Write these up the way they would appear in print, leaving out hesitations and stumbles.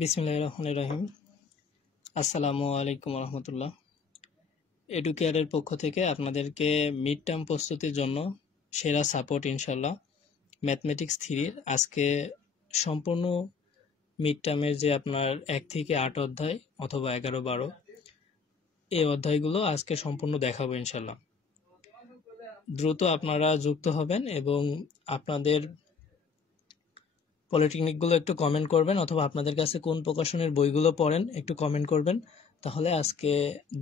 বিসমিল্লাহির রহমানির রহিম। আসসালামু আলাইকুম রহমতুল্লাহ। এডুকেয়ারের পক্ষ থেকে আপনাদেরকে মিড টার্ম প্রস্তুতির জন্য সেরা সাপোর্ট ইনশাল্লাহ ম্যাথমেটিক্স 3-র আজকে সম্পূর্ণ মিড টার্মের যে আপনার 1 থেকে 8 অধ্যায় অথবা 11-12 এই অধ্যায়গুলো আজকে সম্পূর্ণ দেখাবো ইনশাল্লাহ। দ্রুত আপনারা যুক্ত হবেন এবং আপনাদের পলিটেকনিকগুলো একটু কমেন্ট করবেন, অথবা আপনাদের কাছে কোন প্রকাশনের বইগুলো পড়েন একটু কমেন্ট করবেন। তাহলে আজকে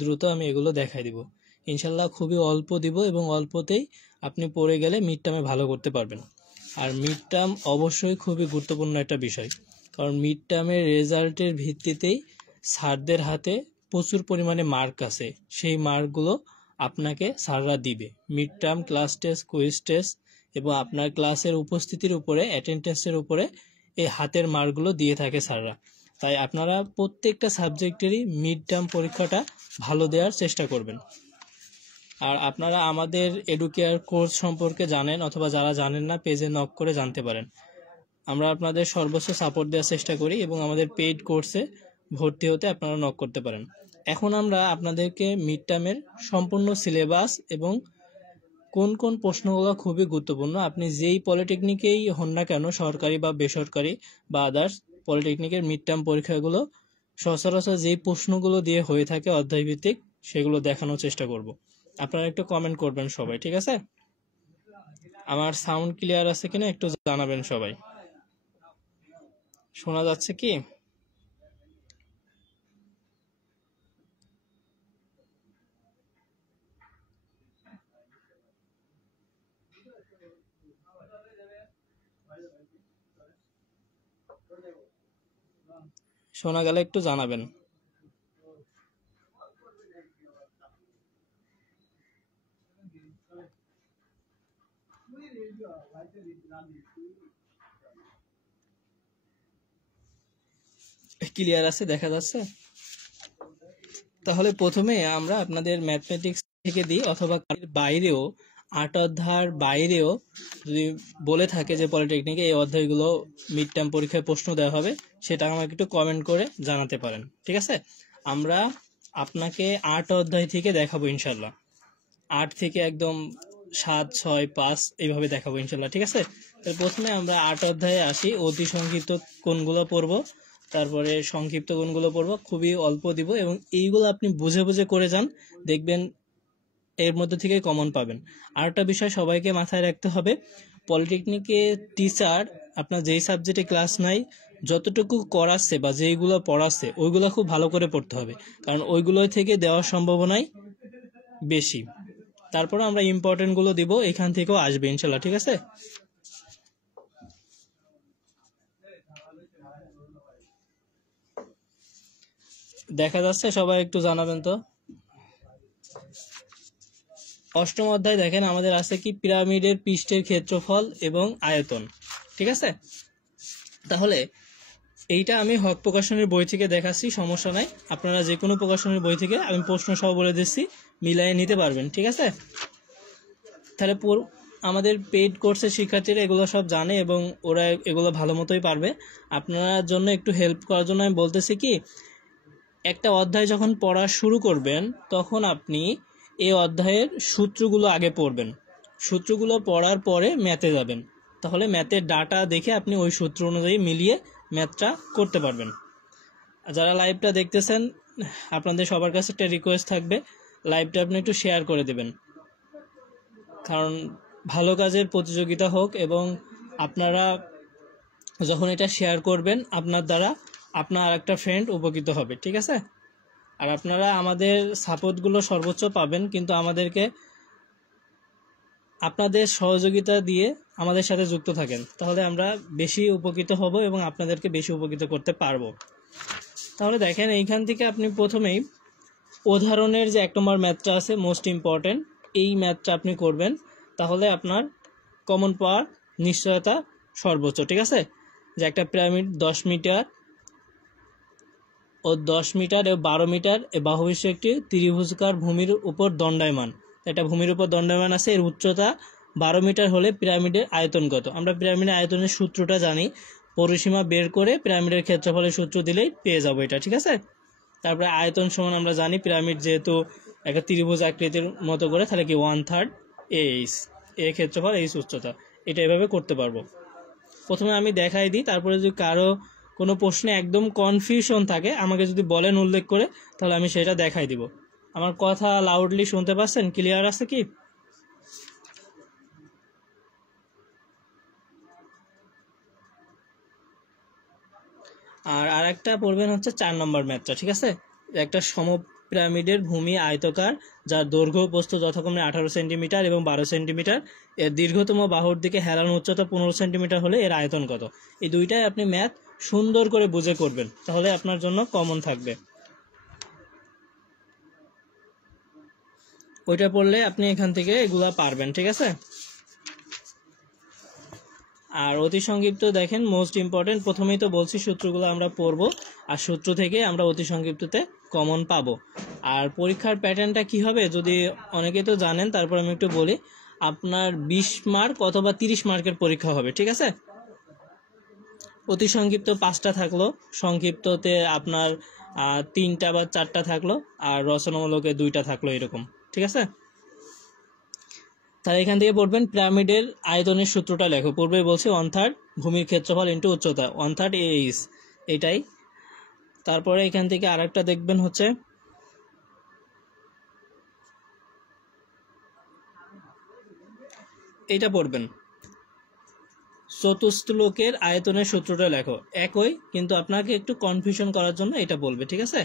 দ্রুত আমি এগুলো দেখাই দিব ইনশাল্লাহ। খুবই অল্প দিব এবং অল্পতেই আপনি পড়ে গেলে মিড টার্মে ভালো করতে পারবেন। আর মিড টার্ম অবশ্যই খুবই গুরুত্বপূর্ণ একটা বিষয়, কারণ মিড টার্মের রেজাল্টের ভিত্তিতেই স্যারদের হাতে প্রচুর পরিমাণে মার্ক আছে। সেই মার্কগুলো আপনাকে স্যাররা দিবে। Mid term class test, quiz test এবং আপনার ক্লাসের উপস্থিতির উপরে, অ্যাটেন্ডেন্সের উপরে এই হাতের মার্কগুলো দিয়ে থাকে স্যাররা। তাই আপনারা প্রত্যেকটা সাবজেক্টেরই মিড টার্ম পরীক্ষাটা ভালো দেওয়ার চেষ্টা করবেন। আর আপনারা আমাদের এডুকেয়ার কোর্স সম্পর্কে জানেন, অথবা যারা জানেন না পেজে নক করে জানতে পারেন। আমরা আপনাদের সর্বোচ্চ সাপোর্ট দেওয়ার চেষ্টা করি এবং আমাদের পেইড কোর্সে ভর্তি হতে আপনারা নক করতে পারেন। এখন আমরা আপনাদেরকে মিড টার্মের সম্পূর্ণ সিলেবাস এবং কোন কোন প্রশ্নগুলো খুবই গুরুত্বপূর্ণ, আপনি যেই পলিটেকনিকেই হন না কেন, সরকারি বা বেসরকারি বা আদার্স, পলিটেকনিকের মিড টার্ম পরীক্ষাগুলো সচরাচর যেই প্রশ্নগুলো দিয়ে হয়ে থাকে অধ্যায়ভিত্তিক, সেগুলো দেখানোর চেষ্টা করব। আপনারা একটু কমেন্ট করবেন সবাই, ঠিক আছে? আমার সাউন্ড ক্লিয়ার আছে কিনা একটু জানাবেন সবাই। শোনা যাচ্ছে কি? শোনা গেলে একটু জানাবেন। ক্লিয়ার আছে, দেখা যাচ্ছে? তাহলে প্রথমে আমরা আপনাদের ম্যাথমেটিক্স থেকে দিই, অথবা বাইরেও 8 অধ্যায়ের বাইরেও যদি বলে থাকে যে পলিটেকনিকে এই অধ্যায়গুলো মিড টার্ম পরীক্ষায় প্রশ্ন দেওয়া হবে, সেটা আমাকে একটু কমেন্ট করে জানাতে পারেন, ঠিক আছে? আমরা আপনাকে 8 অধ্যায় থেকে দেখাবো ইনশাল্লাহ। 8 থেকে একদম 7, 6, 5 এইভাবে দেখাবো ইনশাল্লাহ, ঠিক আছে? তো প্রথমে আমরা 8 অধ্যায়ে আসি। অতি সংক্ষিপ্ত কোনগুলো পড়বো, তারপরে সংক্ষিপ্ত কোনগুলো পড়বো, খুবই অল্প দিব এবং এইগুলো আপনি বুঝে বুঝে করে যান, দেখবেন এর মধ্যে থেকে কমন পাবেন। আর একটা বিষয় সবাইকে মাথায় রাখতে হবে, পলিটেকনিকে টিচার আপনার যেই সাবজেক্টে ক্লাস নাই, যতটুকু করাচ্ছে বা যেইগুলো পড়াচ্ছে ওইগুলো খুব ভালো করে পড়তে হবে, কারণ ওইগুলো থেকে দেওয়ার সম্ভাবনাই বেশি। তারপরে আমরা ইম্পর্টেন্ট গুলো দিব, এখান থেকেও আসবে ইনশাল্লাহ, ঠিক আছে? দেখা যাচ্ছে? সবাই একটু জানাবেন তো। অষ্টম অধ্যায় দেখেন আমাদের আছে কি, পিরামিডের পৃষ্ঠের ক্ষেত্রফল এবং আয়তন, ঠিক আছে? তাহলে এইটা আমি হক প্রকাশনের বই থেকে দেখাচ্ছি, সমস্যা নাই। আপনারা যে কোনো প্রকাশনের বই থেকে আমি প্রশ্ন সহ বলে দিচ্ছি, মিলাই নিতে পারবেন, ঠিক আছে? তাহলে আমাদের পেইড কোর্সের শিক্ষার্থীরা এগুলো সব জানে এবং ওরা এগুলো ভালো মতোই পারবে। আপনার জন্য একটু হেল্প করার জন্য আমি বলতেছি কি, একটা অধ্যায় যখন পড়া শুরু করবেন তখন আপনি এই অধ্যায়ের সূত্রগুলো আগে পড়বেন। সূত্রগুলো পড়ার পরে ম্যাথে যাবেন, তাহলে ম্যাথের ডাটা দেখে আপনি ওই সূত্র অনুযায়ী মিলিয়ে ম্যাথটা করতে পারবেন। যারা লাইভটা দেখতেছেন, আপনাদের সবার কাছে একটা রিকোয়েস্ট থাকবে, লাইভটা আপনি একটু শেয়ার করে দেবেন, কারণ ভালো কাজের প্রতিযোগিতা হোক এবং আপনারা যখন এটা শেয়ার করবেন আপনার দ্বারা আপনার আরেকটা ফ্রেন্ড উপকৃত হবে, ঠিক আছে? আর আপনারা আমাদের সাপোর্টগুলো সর্বোচ্চ পাবেন, কিন্তু আমাদেরকে আপনাদের সহযোগিতা দিয়ে আমাদের সাথে যুক্ত থাকেন, তাহলে আমরা বেশি উপকৃত হব এবং আপনাদেরকে বেশি উপকৃত করতে পারবো। তাহলে দেখেন, এইখান থেকে আপনি প্রথমেই উদাহরণের যে 1 নম্বর ম্যাথটা আছে, মোস্ট ইম্পর্টেন্ট, এই ম্যাথটা আপনি করবেন, তাহলে আপনার কমন পাওয়ার নিশ্চয়তা সর্বোচ্চ, ঠিক আছে? যে একটা pyramid 10 metre O 10 metre O 12 metre A বাহুবিশিষ্ট একটি ত্রিভুজাকার ভূমির উপর দণ্ডায়মান। এটা ভূমির উপর দণ্ডায়মান আছে, এর উচ্চতা 12 মিটার হলে পিরামিডের আয়তন কত? আমরা পিরামিডের আয়তনের সূত্রটা জানি, পরিসীমা বের করে পিরামিডের ক্ষেত্রফলের সূত্র দিলেই পেয়ে যাবো এটা, ঠিক আছে। তারপরে আয়তন সমান আমরা জানি পিরামিড যেহেতু একটা ত্রিভুজ আকৃতির মতো করে, তাহলে কি 1/3 এইচ, এ ক্ষেত্রফল এইচ উচ্চতা, এটা এভাবে করতে পারবো। প্রথমে আমি দেখাই দিই, তারপরে যদি কারো কোনো প্রশ্নে একদম কনফিউশন থাকে আমাকে যদি বলেন উল্লেখ করে, তাহলে আমি সেটা দেখাই দিব। আমার কথা লাউডলি শুনতে পাচ্ছেন? ক্লিয়ার আছে কি? আর আরেকটা পড়বেন হচ্ছে 4 নম্বর ম্যাথটা, ঠিক আছে। একটা পিরামিডের ভূমি আয়তকার, যার দৈর্ঘ্য প্রস্থ যথাক্রমে 18 সেন্টিমিটার এবং 12 সেন্টিমিটার, এর দীর্ঘতম বাহুর দিকে হেলানো উচ্চতা 15 সেন্টিমিটার হলে এর আয়তন কত? এই দুইটাই আপনি ম্যাথ সুন্দর করে বুঝে করবেন, তাহলে আপনার জন্য কমন থাকবে। ওইটা পড়লে আপনি এখান থেকে এগুলা পারবেন, ঠিক আছে। আর অতি সংক্ষিপ্ত দেখেন মোস্ট ইম্পর্টেন্ট, প্রথমেই তো বলছি সূত্রগুলো আমরা পড়বো, আর সূত্র থেকে আমরা অতি সংক্ষিপ্ততে কমন পাবো। আর পরীক্ষার প্যাটার্নটা কি হবে যদি অনেকে তো জানেন, তারপর আমি একটু বলি। আপনার 20 মার্ক অথবা 30 মার্কের পরীক্ষা হবে, ঠিক আছে। অতি সংক্ষিপ্ত 5টা থাকলো, সংক্ষিপ্ততে আপনার 3টা বা 4টা থাকলো, আর রচনামূলকে 2টা থাকলো, এরকম, ঠিক আছে। তাহলে এখান থেকে পড়বেন পিরামিডের আয়তনের সূত্রটা লেখো। পূর্বে বলছি 1/3 ভূমির ক্ষেত্রফল ইন্টু উচ্চতা, 1/3 এইচ, এটাই। তারপরে এখান থেকে আরেকটা দেখবেন হচ্ছে এটা পড়বেন, চতুস্থলকের আয়তনের সূত্রটা লেখো। একই, কিন্তু আপনাকে একটু কনফিউশন করার জন্য এটা বলবে, ঠিক আছে।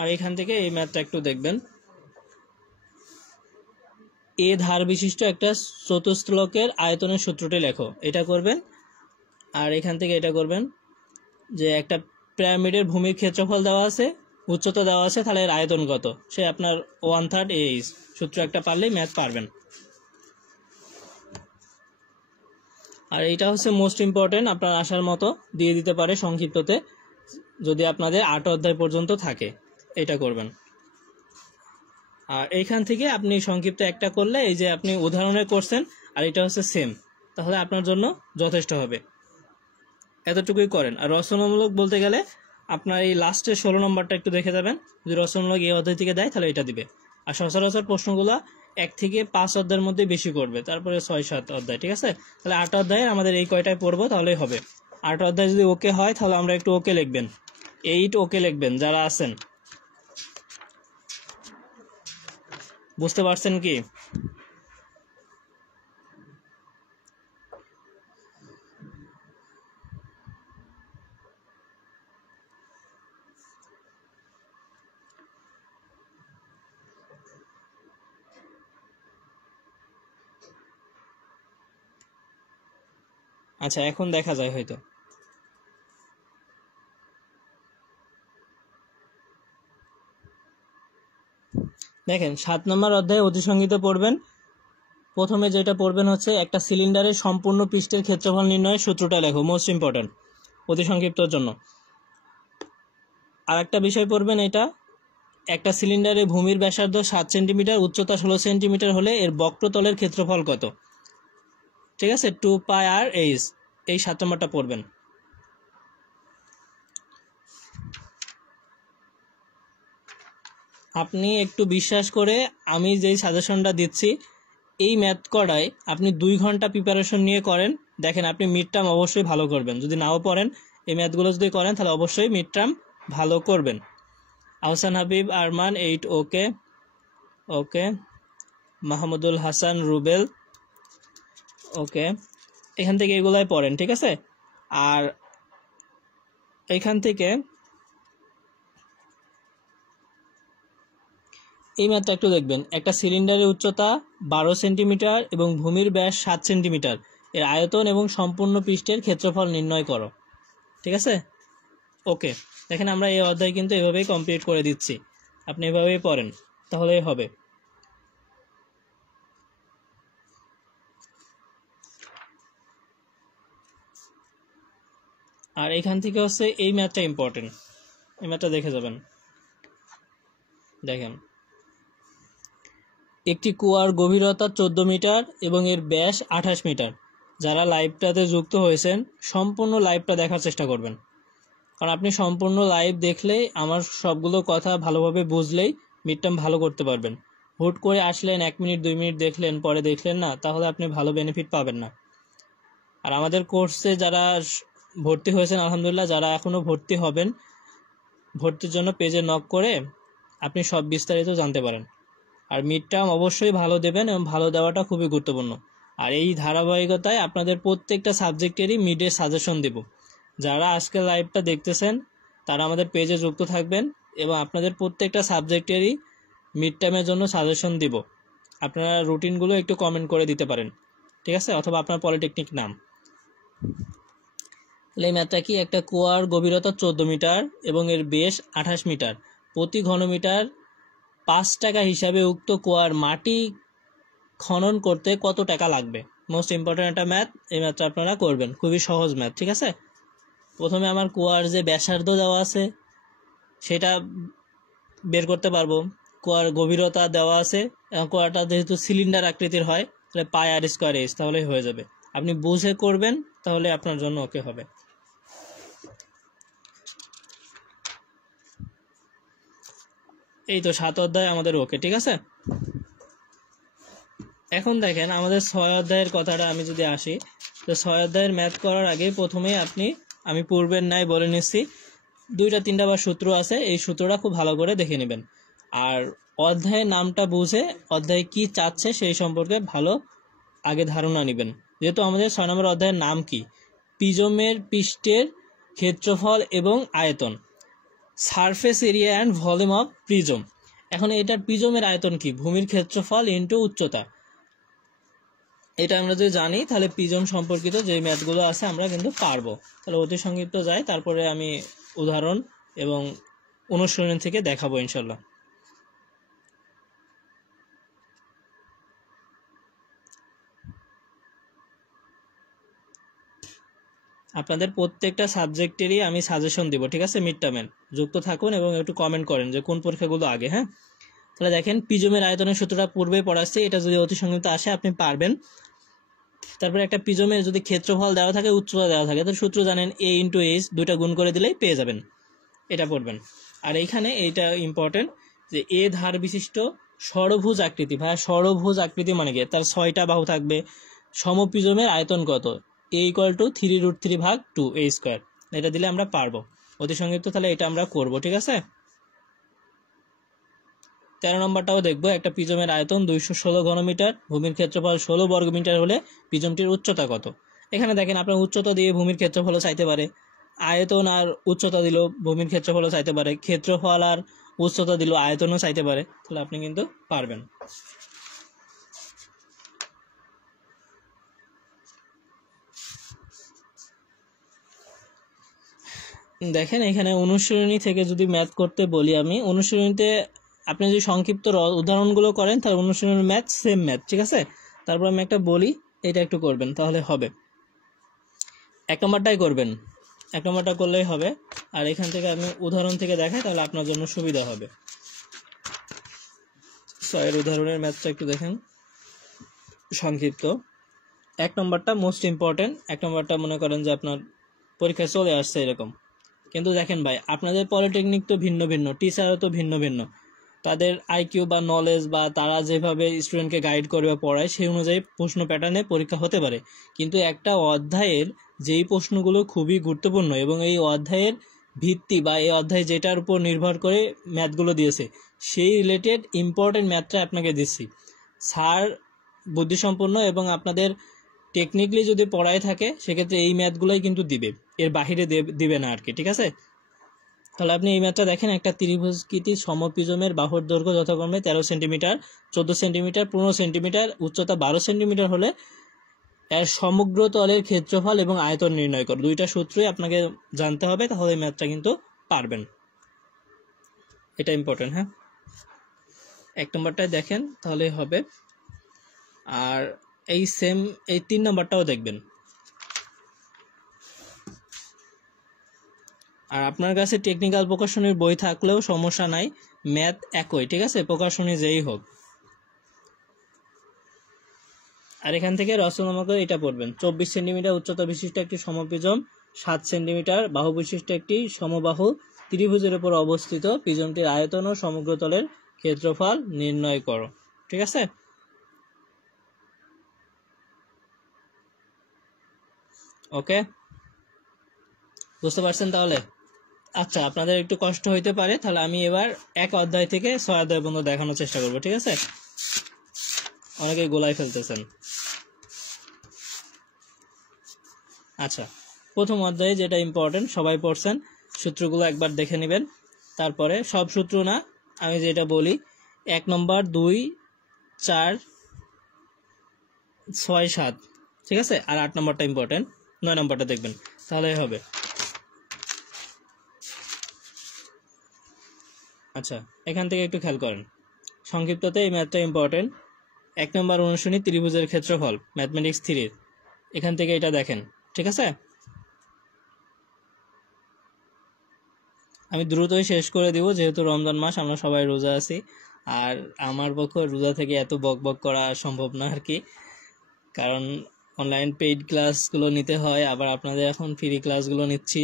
আর এখান থেকে এই ম্যাথটা একটু দেখবেন। এ ধার বিশিষ্ট একটা চতুস্থলকের আয়তনের সূত্রটি লেখো, এটা করবেন। আর এখান থেকে এটা করবেন যে একটা পিরামিডের ভূমির ক্ষেত্রফল দেওয়া আছে, উচ্চতা দেওয়া আছে, তাহলে এর আয়তন কত, সে আপনার 1/3 এইচ সূত্র একটা পারলেই ম্যাথ পারবেন। আর এইটা হচ্ছে মোস্ট ইম্পর্টেন্ট, আপনার আসার মতো দিয়ে দিতে পারে সংক্ষিপ্ততে, যদি আপনাদের 8 অধ্যায় পর্যন্ত থাকে, এটা করবেন। আর এইখান থেকে আপনি সংক্ষিপ্ত একটা করলে, এই যে আপনি উদাহরণে করছেন আর এটা হচ্ছে সেম, তাহলে আপনার জন্য যথেষ্ট হবে। এতটুকুই করেন। আর রচনামূলক বলতে গেলে আপনার এই লাস্টের 16 নম্বরটা একটু দেখে যাবেন, যদি রচনামূলক এই অধ্যায় থেকে দেয় তাহলে এটা দিবে। আর সচরাচর প্রশ্নগুলো 1 থেকে 5 অধ্যায়ের মধ্যে বেশি করবে, তারপরে 6-7 অধ্যায়, ঠিক আছে। তাহলে 8 অধ্যায়ে আমাদের এই কয়টায় পড়বো তাহলেই হবে। 8 অধ্যায় যদি ওকে হয় তাহলে আমরা একটু ওকে লিখবেন, 8 ওকে লিখবেন যারা আছেন। বুঝতে পারছেন কি? আচ্ছা, এখন দেখা যায় হয়তো। দেখেন 7 নম্বর অধ্যায়ে অতি সংক্ষিপ্ত পড়বেন। প্রথমে যেটা পড়বেন হচ্ছে একটা সিলিন্ডারের সম্পূর্ণ পৃষ্ঠের ক্ষেত্রফল নির্ণয়ের সূত্রটা লেখো, মোস্ট ইম্পর্টেন্ট অতি সংক্ষিপ্তর জন্য। আর একটা বিষয় পড়বেন, এটা একটা সিলিন্ডারের ভূমির ব্যাসার্ধ 7 সেন্টিমিটার, উচ্চতা 16 সেন্টিমিটার হলে এর বক্রতলের ক্ষেত্রফল কত, ঠিক আছে। 2πr/h, এই 7 নম্বরটা পড়বেন। আপনি একটু বিশ্বাস করে আমি যেই সাজেশনটা দিচ্ছি, এই ম্যাথ করায় আপনি 2 ঘন্টা প্রিপারেশন নিয়ে করেন, দেখেন আপনি মিড টার্ম অবশ্যই ভালো করবেন। যদি নাও পড়েন, এই ম্যাথগুলো যদি করেন তাহলে অবশ্যই মিড টার্ম ভালো করবেন। আহসান হাবিব আরমান 8 ওকে, ওকে। মাহমুদুল হাসান রুবেল ওকে। এখান থেকে এগুলাই পড়েন, ঠিক আছে। আর এখান থেকে এই ম্যাথটা একটু দেখবেন। একটা সিলিন্ডারের উচ্চতা 12 সেন্টিমিটার এবং ভূমির ব্যাস 7 সেন্টিমিটার, এর আয়তন এবং সম্পূর্ণ পৃষ্ঠের ক্ষেত্রফল নির্ণয় করো, ঠিক আছে। ওকে, দেখেন আমরা এই অধ্যায় কিন্তু এভাবেই কমপ্লিট করে দিচ্ছি, আপনি এভাবেই পড়েন তাহলেই হবে। আর এখান থেকে হচ্ছে এই ম্যাথটা ইম্পর্টেন্ট, এই ম্যাথটা দেখে যাবেন। দেখেন একটি কুয়ার গভীরতা 14 মিটার এবং এর ব্যাস 28 মিটার। যারা লাইভটাতে যুক্ত হয়েছেন সম্পূর্ণ লাইভটা দেখার চেষ্টা করবেন, কারণ আপনি সম্পূর্ণ লাইভ দেখলেই আমার সবগুলো কথা ভালোভাবে বুঝলেই মিড টার্ম ভালো করতে পারবেন। হুট করে আসলেন 1 মিনিট 2 মিনিট দেখলেন, পরে দেখলেন না, তাহলে আপনি ভালো বেনিফিট পাবেন না। আর আমাদের কোর্সে যারা ভর্তি হয়েছেন আলহামদুলিল্লাহ, যারা এখনও ভর্তি হবেন, ভর্তির জন্য পেজে নক করে আপনি সব বিস্তারিত জানতে পারেন। আর মিড টার্ম অবশ্যই ভালো দেবেন এবং ভালো দেওয়াটা খুবই গুরুত্বপূর্ণ। আর এই ধারাবাহিকতায় আপনাদের প্রত্যেকটা সাবজেক্টেরই মিডের সাজেশন দেব। যারা আজকে লাইভটা দেখতেছেন তারা আমাদের পেজে যুক্ত থাকবেন এবং আপনাদের প্রত্যেকটা সাবজেক্টেরই মিড টার্মের জন্য সাজেশন দিব। আপনারা রুটিনগুলো একটু কমেন্ট করে দিতে পারেন, ঠিক আছে, অথবা আপনার পলিটেকনিক নাম। তাহলে এই ম্যাথটা কি, একটা কুয়ার গভীরতা 14 মিটার এবং এর ব্যাস 28 মিটার, প্রতি ঘনমিটার 5 টাকা হিসাবে উক্ত কুয়ার মাটি খনন করতে কত টাকা লাগবে? মোস্ট ইম্পর্টেন্ট একটা ম্যাথ, এই ম্যাথটা আপনারা করবেন, খুবই সহজ ম্যাথ, ঠিক আছে। প্রথমে আমার কুয়ার যে ব্যাসার্ধ দেওয়া আছে সেটা বের করতে পারবো, কুয়ার গভীরতা দেওয়া আছে, এবং কুয়াটা যেহেতু সিলিন্ডার আকৃতির হয় তাহলে পাই আর স্কোয়ার এইচ, তাহলেই হয়ে যাবে। আপনি বুঝে করবেন তাহলে আপনার জন্য ওকে হবে। এই তো 7 অধ্যায় আমাদের ওকে, ঠিক আছে। এখন দেখেন আমাদের 6 অধ্যায়ের কথাটা আমি যদি আসি, তো 6 অধ্যায়ের ম্যাথ করার আগে প্রথমেই আমি পূর্বের ন্যায় বলে নিচ্ছি, 2-3টা বা সূত্র আছে, এই সূত্রটা খুব ভালো করে দেখে নেবেন। আর অধ্যায়ের নামটা বুঝে অধ্যায় কি চাচ্ছে সেই সম্পর্কে ভালো আগে ধারণা নেবেন। যেহেতু আমাদের 6 নম্বর অধ্যায়ের নাম কি, প্রিজমের পৃষ্ঠের ক্ষেত্রফল এবং আয়তন, surface area and volume of prism. এখন এটার প্রিজমের আয়তন কি, ভূমির ক্ষেত্রফল ইন্টু উচ্চতা। এটা আমরা যদি জানি তাহলে প্রিজম সম্পর্কিত যে ম্যাথগুলো আছে আমরা কিন্তু পারবো। তাহলে অতি সংক্ষিপ্ত যাই, তারপরে আমি উদাহরণ এবং অনুশীলন থেকে দেখাবো ইনশাল্লাহ। আপনাদের প্রত্যেকটা সাবজেক্টেরই আমি সাজেশন দিব, ঠিক আছে। মিড টার্মের যুক্ত থাকুন এবং একটু কমেন্ট করেন যে কোন পরীক্ষাগুলো আগে। হ্যাঁ, তাহলে দেখেন প্রিজমের আয়তনের সূত্রটা পূর্বে পড়াচ্ছি, এটা যদি অতি সংক্ষিপ্ত আসে আপনি পারবেন। তারপরে একটা প্রিজমের যদি ক্ষেত্রফল দেওয়া থাকে, উচ্চতা দেওয়া থাকে, তো সূত্র জানেন a ইন্টু এইচ, দুইটা গুণ করে দিলেই পেয়ে যাবেন, এটা পড়বেন। আর এইখানে এইটা ইম্পর্টেন্ট যে এ ধার বিশিষ্ট ষড়ভুজ আকৃতি, ভাই ষড়ভুজ আকৃতি মানে কি, তার 6টা বাহু থাকবে, সমপ্রিজমের আয়তন কত, a = 3√3/2 a স্কোয়ার। এটা দিলে আমরা পারবো অতি সংক্ষিপ্ত, তাহলে এটা আমরা করব, ঠিক আছে। 13 নম্বরটাও দেখবো, একটা প্রিজমের আয়তন 216 ঘনমিটার, ভূমির ক্ষেত্রফল 16 বর্গমিটার হলে প্রিজমটির উচ্চতা কত। এখানে দেখেন আপনার উচ্চতা দিয়ে ভূমির ক্ষেত্রফলও চাইতে পারে, আয়তন আর উচ্চতা দিল ভূমির ক্ষেত্রফলও চাইতে পারে, ক্ষেত্রফল আর উচ্চতা দিল আয়তনও চাইতে পারে, তাহলে আপনি কিন্তু পারবেন। দেখেন এখানে অনুশীলনী থেকে যদি ম্যাথ করতে বলি, আমি অনুশীলনীতে আপনি যদি সংক্ষিপ্ত উদাহরণগুলো করেন তাহলে অনুশীলনী ম্যাথ সেম ম্যাথ, ঠিক আছে। তারপর আমি একটা বলি, এটা একটু করবেন তাহলে হবে। 1 নম্বরটাই করবেন, 1 নম্বরটা করলেই হবে। আর এখান থেকে আমি উদাহরণ থেকে দেখাই তাহলে আপনার জন্য সুবিধা হবে। 6 উদাহরণের ম্যাথটা একটু দেখেন সংক্ষিপ্ত। 1 নম্বরটা মোস্ট ইম্পর্টেন্ট, 1 নম্বরটা মনে করেন যে আপনার পরীক্ষায় চলে আসছে এরকম। কিন্তু দেখেন ভাই, আপনাদের পলিটেকনিক তো ভিন্ন ভিন্ন, টিচারও তো ভিন্ন ভিন্ন, তাদের আইকিউ বা নলেজ বা তারা যেভাবে স্টুডেন্টকে গাইড করে বা পড়ায় সেই অনুযায়ী প্রশ্ন প্যাটার্নে পরীক্ষা হতে পারে। কিন্তু একটা অধ্যায়ের যেই প্রশ্নগুলো খুবই গুরুত্বপূর্ণ এবং এই অধ্যায়ের ভিত্তি বা এই অধ্যায় যেটার উপর নির্ভর করে ম্যাথগুলো দিয়েছে সেই রিলেটেড ইম্পর্টেন্ট ম্যাথটা আপনাকে দিচ্ছি। স্যার বুদ্ধিসম্পন্ন এবং আপনাদের টেকনিক্যালি যদি পড়ায় থাকে সেক্ষেত্রে এই ম্যাথগুলোই কিন্তু দিবে, এর বাহিরে দিবে না আর কি, ঠিক আছে। তাহলে আপনি এই ম্যাথটা দেখেন, একটা ত্রিভুজকৃতি সমপ্রিজমের বাহুর দৈর্ঘ্য যথাক্রমে 13 সেন্টিমিটার, 14 সেন্টিমিটার, 15 সেন্টিমিটার, উচ্চতা 12 সেন্টিমিটার হলে এর সমগ্র তলের ক্ষেত্রফল এবং আয়তন নির্ণয় করো। দুইটা সূত্রই আপনাকে জানতে হবে, তাহলে এই ম্যাথটা কিন্তু পারবেন, এটা ইম্পর্টেন্ট। হ্যাঁ, 1 নম্বরটাই দেখেন তাহলে হবে। আর এই 3 নম্বরটাও দেখবেন। আর আপনার কাছে টেকনিক্যাল প্রকাশনীর বই থাকলেও সমস্যা নাই, ম্যাথ একই, ঠিক আছে, প্রকাশনী যেই হোক। আর এখান থেকে রচনামূলক এটা পড়বেন। 24 সেন্টিমিটার উচ্চতা বিশিষ্ট একটি সমপ্রিজম 7 সেন্টিমিটার বাহু বিশিষ্ট একটি সমবাহু ত্রিভুজের উপর অবস্থিত প্রিজমটির আয়তন ও সমগ্র তলের ক্ষেত্রফল নির্ণয় করো। ঠিক আছে, ওকে, বুঝতে পারছেন তাহলে? আচ্ছা, আপনাদের একটু কষ্ট হইতে পারে, তাহলে আমি এবার 1 অধ্যায় থেকে 6 অধ্যায় পর্যন্ত দেখানোর চেষ্টা করব। ঠিক আছে, অনেকেই গোলায় ফেলতেছেন। আচ্ছা, প্রথম অধ্যায়ে যেটা ইম্পর্টেন্ট সবাই পড়ছেন, সূত্রগুলো একবার দেখে নেবেন। তারপরে সব সূত্র না, আমি যেটা বলি 1 নম্বর 2 4 6 7, ঠিক আছে, আর 8 নম্বরটা ইম্পর্টেন্ট, 9 নম্বরটা দেখবেন, তাহলেই হবে। আচ্ছা, এখান থেকে একটু খেয়াল করেন, সংক্ষিপ্ততে এই ম্যাথটা ইম্পর্টেন্ট। 1 নম্বর অনুশীলনী ত্রিভুজের ক্ষেত্রফল, ম্যাথমেটিক্স 3, এখান থেকে এটা দেখেন। ঠিক আছে, আমি দ্রুতই শেষ করে দিব, যেহেতু রমজান মাস, আমরা সবাই রোজা আছি, আর আমার পক্ষে রোজা থেকে এত বক বক করা সম্ভব না আর কি, কারণ অনলাইন পেইড ক্লাসগুলো নিতে হয়, আবার আপনাদের এখন ফ্রি ক্লাসগুলো নিচ্ছি।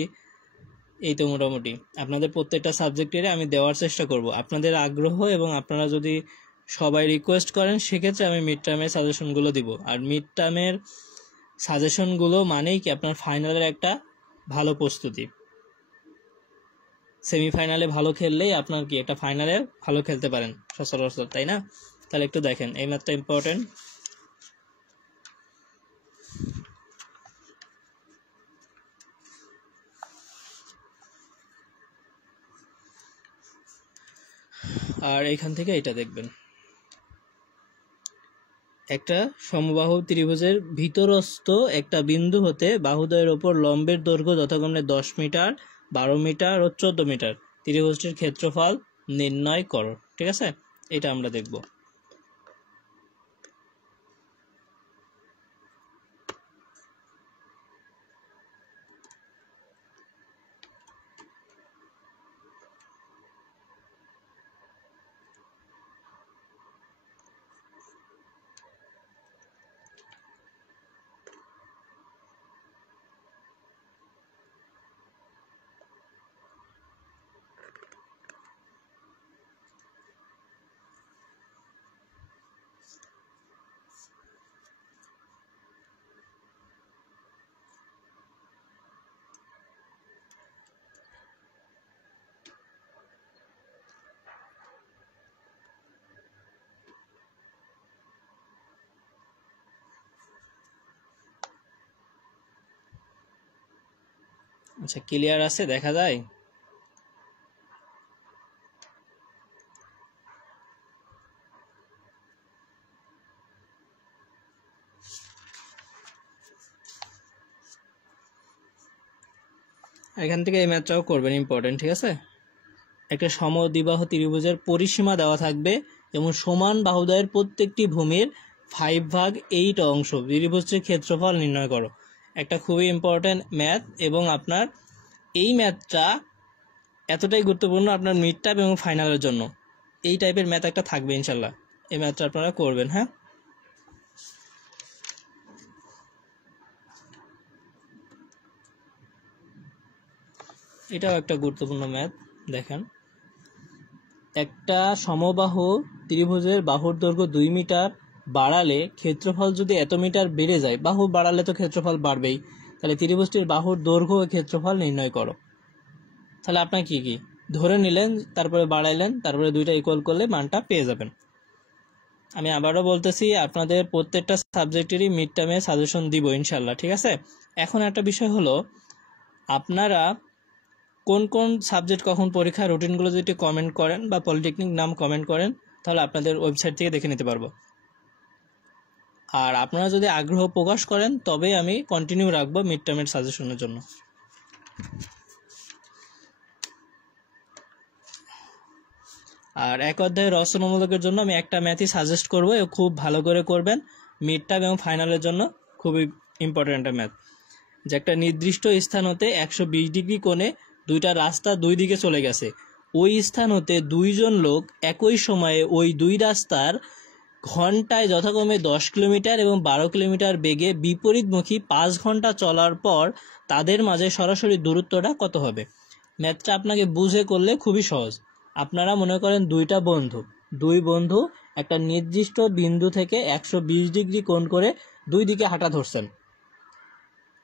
এই তো মোটামুটি আপনাদের প্রত্যেকটা সাবজেক্টের আমি দেওয়ার চেষ্টা করব, আপনাদের আগ্রহ এবং আপনারা যদি সবাই রিকোয়েস্ট করেন সেক্ষেত্রে আমি মিড টার্মের সাজেশনগুলো দিব। আর মিড টার্মের সাজেশনগুলো মানেই কি আপনার ফাইনালের একটা ভালো প্রস্তুতি। সেমিফাইনালে ভালো খেললেই আপনার কি একটা ফাইনালে ভালো খেলতে পারেন সচরাচর, তাই না? তাহলে একটু দেখেন, এই ম্যাথটা ইম্পর্টেন্ট। আর এখান থেকে এটা দেখবেন, একটা সমবাহু ত্রিভুজের ভিতরস্থ একটা বিন্দু হতে বাহুদ্বয়ের ওপর লম্বের দৈর্ঘ্য যথাক্রমে 10 মিটার 12 মিটার ও 14 মিটার ত্রিভুজটির ক্ষেত্রফল নির্ণয় করো। ঠিক আছে, এটা আমরা দেখব। আচ্ছা, ক্লিয়ার আছে, দেখা যায়? এখান থেকে এই ম্যাথটাও করবেন, ইম্পর্টেন্ট। ঠিক আছে, একটা সমদ্বিবাহু ত্রিভুজের পরিসীমা দেওয়া থাকবে এবং সমান বাহুদ্বয়ের প্রত্যেকটি ভূমির 5/8 অংশ ত্রিভুজটির ক্ষেত্রফল নির্ণয় করো। একটা খুবই ইম্পর্টেন্ট ম্যাথ, এবং আপনার এই ম্যাথটা এতটাই গুরুত্বপূর্ণ আপনার মিড টার্ম এবং ফাইনালের জন্য। এই টাইপের ম্যাথ একটা থাকবে ইনশাল্লাহ, এই ম্যাথটা আপনারা করবেন। হ্যাঁ, এটাও একটা গুরুত্বপূর্ণ ম্যাথ। দেখেন, একটা সমবাহু ত্রিভুজের বাহুর দৈর্ঘ্য 2 মিটার বাড়ালে ক্ষেত্রফল যদি এত মিটার বেড়ে যায়, বাহু বাড়ালে তো ক্ষেত্রফল বাড়বেই, তাহলে ত্রিভুজটির বাহুর দৈর্ঘ্য ও ক্ষেত্রফল নির্ণয় করো। তাহলে আপনার কি কি ধরে নিলেন, তারপরে বাড়াইলেন, তারপরে দুইটা ইকুয়াল করলে মানটা পেয়ে যাবেন। আমি আবারও বলতেছি, আপনাদের প্রত্যেকটা সাবজেক্টেরই মিড টার্মে সাজেশন দিব ইনশাল্লাহ। ঠিক আছে, এখন একটা বিষয় হলো, আপনারা কোন কোন সাবজেক্ট কখন পরীক্ষা রুটিনগুলো যদি কমেন্ট করেন বা পলিটেকনিক নাম কমেন্ট করেন, তাহলে আপনাদের ওয়েবসাইট থেকে দেখে নিতে পারবো। আর আপনারা যদি আগ্রহ প্রকাশ করেন তবে আমি কন্টিনিউ রাখবো মিড টার্মের সাজেশনের জন্য। আর 1 অধ্যায়ের রচনামূলকের জন্য আমি একটা ম্যাথই সাজেস্ট করবো, খুব ভালো করে করবেন, মিড টার্ম এবং ফাইনালের জন্য খুবই ইম্পর্টেন্ট একটা ম্যাথ। যে একটা নির্দিষ্ট স্থান হতে 120 ডিগ্রি কোণে দুইটা রাস্তা দুই দিকে চলে গেছে, ওই স্থান হতে দুইজন লোক একই সময়ে ওই দুই রাস্তার ঘন্টায় যথাক্রমে 10 কিলোমিটার এবং 12 কিলোমিটার বেগে বিপরীতমুখী 5 ঘন্টা চলার পর তাদের মাঝে সরাসরি দূরত্বটা কত হবে? ম্যাথটা আপনাকে বুঝে করলে খুবই সহজ। আপনারা মনে করেন দুই বন্ধু একটা নির্দিষ্ট বিন্দু থেকে 120 ডিগ্রি কোণ করে দুই দিকে হাঁটা ধরছেন।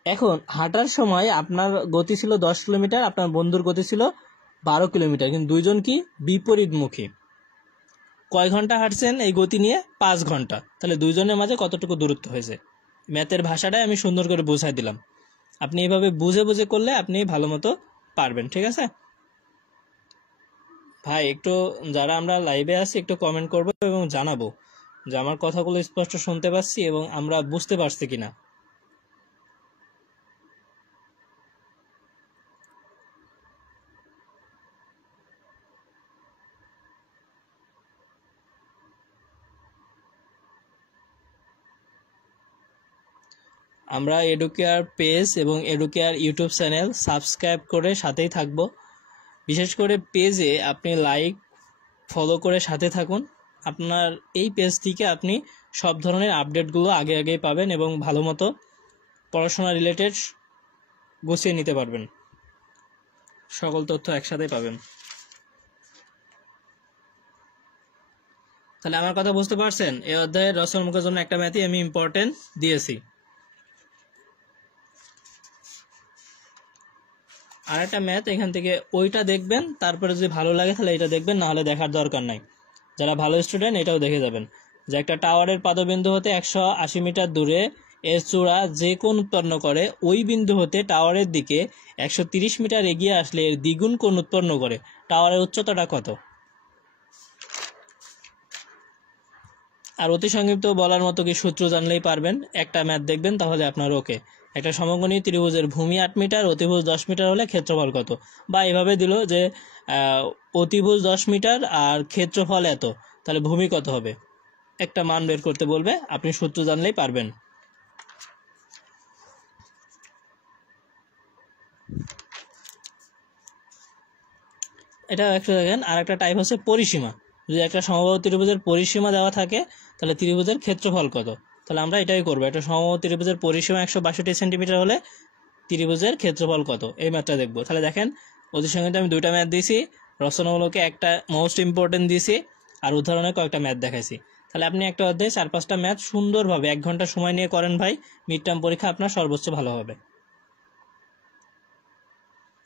এখন হাঁটার সময় আপনার গতি ছিল 10 কিলোমিটার, আপনার বন্ধুর গতি ছিল 12 কিলোমিটার, কিন্তু দুইজন কি বিপরীতমুখী। কয় ঘন্টা হাঁটছেন এই গতি নিয়ে? 5 ঘন্টা। তাহলে দুইজনের মাঝে কতটুকু দূরত্ব হয়েছে? ম্যাথের ভাষাটাই আমি সুন্দর করে বোঝাই দিলাম। আপনি এইভাবে বুঝে বুঝে করলে আপনি ভালো মতো পারবেন। ঠিক আছে ভাই, একটু যারা আমরা লাইভে আছি একটু কমেন্ট করবো এবং জানাবো যে আমার কথাগুলো স্পষ্ট শুনতে পাচ্ছি এবং আমরা বুঝতে পারছি কিনা। আমরা এডুকেয়ার পেজ এবং এডুকেয়ার ইউটিউব চ্যানেল সাবস্ক্রাইব করে সাথেই থাকবো। বিশেষ করে পেজে আপনি লাইক ফলো করে সাথে থাকুন। আপনার এই পেজ থেকে আপনি সব ধরনের আপডেটগুলো আগে আগেই পাবেন এবং ভালো মতো পড়াশোনা রিলেটেড গুছিয়ে নিতে পারবেন, সকল তথ্য একসাথে পাবেন। তাহলে আমার কথা বুঝতে পারছেন? এই অধ্যায়ের রচনা মুখের জন্য একটা ম্যাথই আমি ইম্পর্টেন্ট দিয়েছি। আর একটা ম্যাথ এখান থেকে ওইটা দেখবেন, তারপরে যদি ভালো লাগে তাহলে এটা দেখবেন, না হলে দেখার দরকার নাই। যারা ভালো স্টুডেন্ট এটাও দেখে যাবেন যে একটা টাওয়ারের পাদবিন্দু হতে 180 মিটার দূরে এর চূড়া যে কোণ উৎপন্ন করে ওই বিন্দু হতে টাওয়ারের দিকে 130 মিটার এগিয়ে আসলে এর দ্বিগুণ কোণ উৎপন্ন করে। টাওয়ারের উচ্চতাটা কত? আর অতি সংক্ষিপ্ত বলার মতো কি সূত্র জানলেই পারবেন। একটা ম্যাথ দেখবেন তাহলে আপনার ওকে। একটা সমকোণী ত্রিভুজের ভূমি 8 মিটার, অতিভুজ 10 মিটার হলে ক্ষেত্রফল কত? বা এভাবে দিল যে অতিভুজ 10 মিটার আর ক্ষেত্রফল এত, তাহলে ভূমি কত হবে? একটা মান বের করতে বলবে, আপনি সূত্র জানলেই পারবেন। এটা একটা দেখেন। আর একটা টাইপ হচ্ছে পরিসীমা। যদি একটা সমবাহু ত্রিভুজের পরিসীমা দেওয়া থাকে তাহলে ত্রিভুজের ক্ষেত্রফল কত? তাহলে আমরা এটাই করবো। একটা সমবাহু ত্রিভুজের পরিসীমা 162 সেন্টিমিটার হলে ত্রিভুজের ক্ষেত্রফল কত, এই ম্যাথটা দেখবো। তাহলে দেখেন ওদের সঙ্গে আমি দুইটা ম্যাথ দিয়েছি, রচনামূলকে একটা মোস্ট ইম্পর্টেন্ট দিয়েছি, আর উদাহরণে কয়েকটা ম্যাথ দেখাইছি। তাহলে আপনি একটা অধ্যায়ে 4-5টা ম্যাথ সুন্দরভাবে 1 ঘন্টা সময় নিয়ে করেন ভাই, মিড টার্ম পরীক্ষা আপনার সর্বোচ্চ ভালো হবে।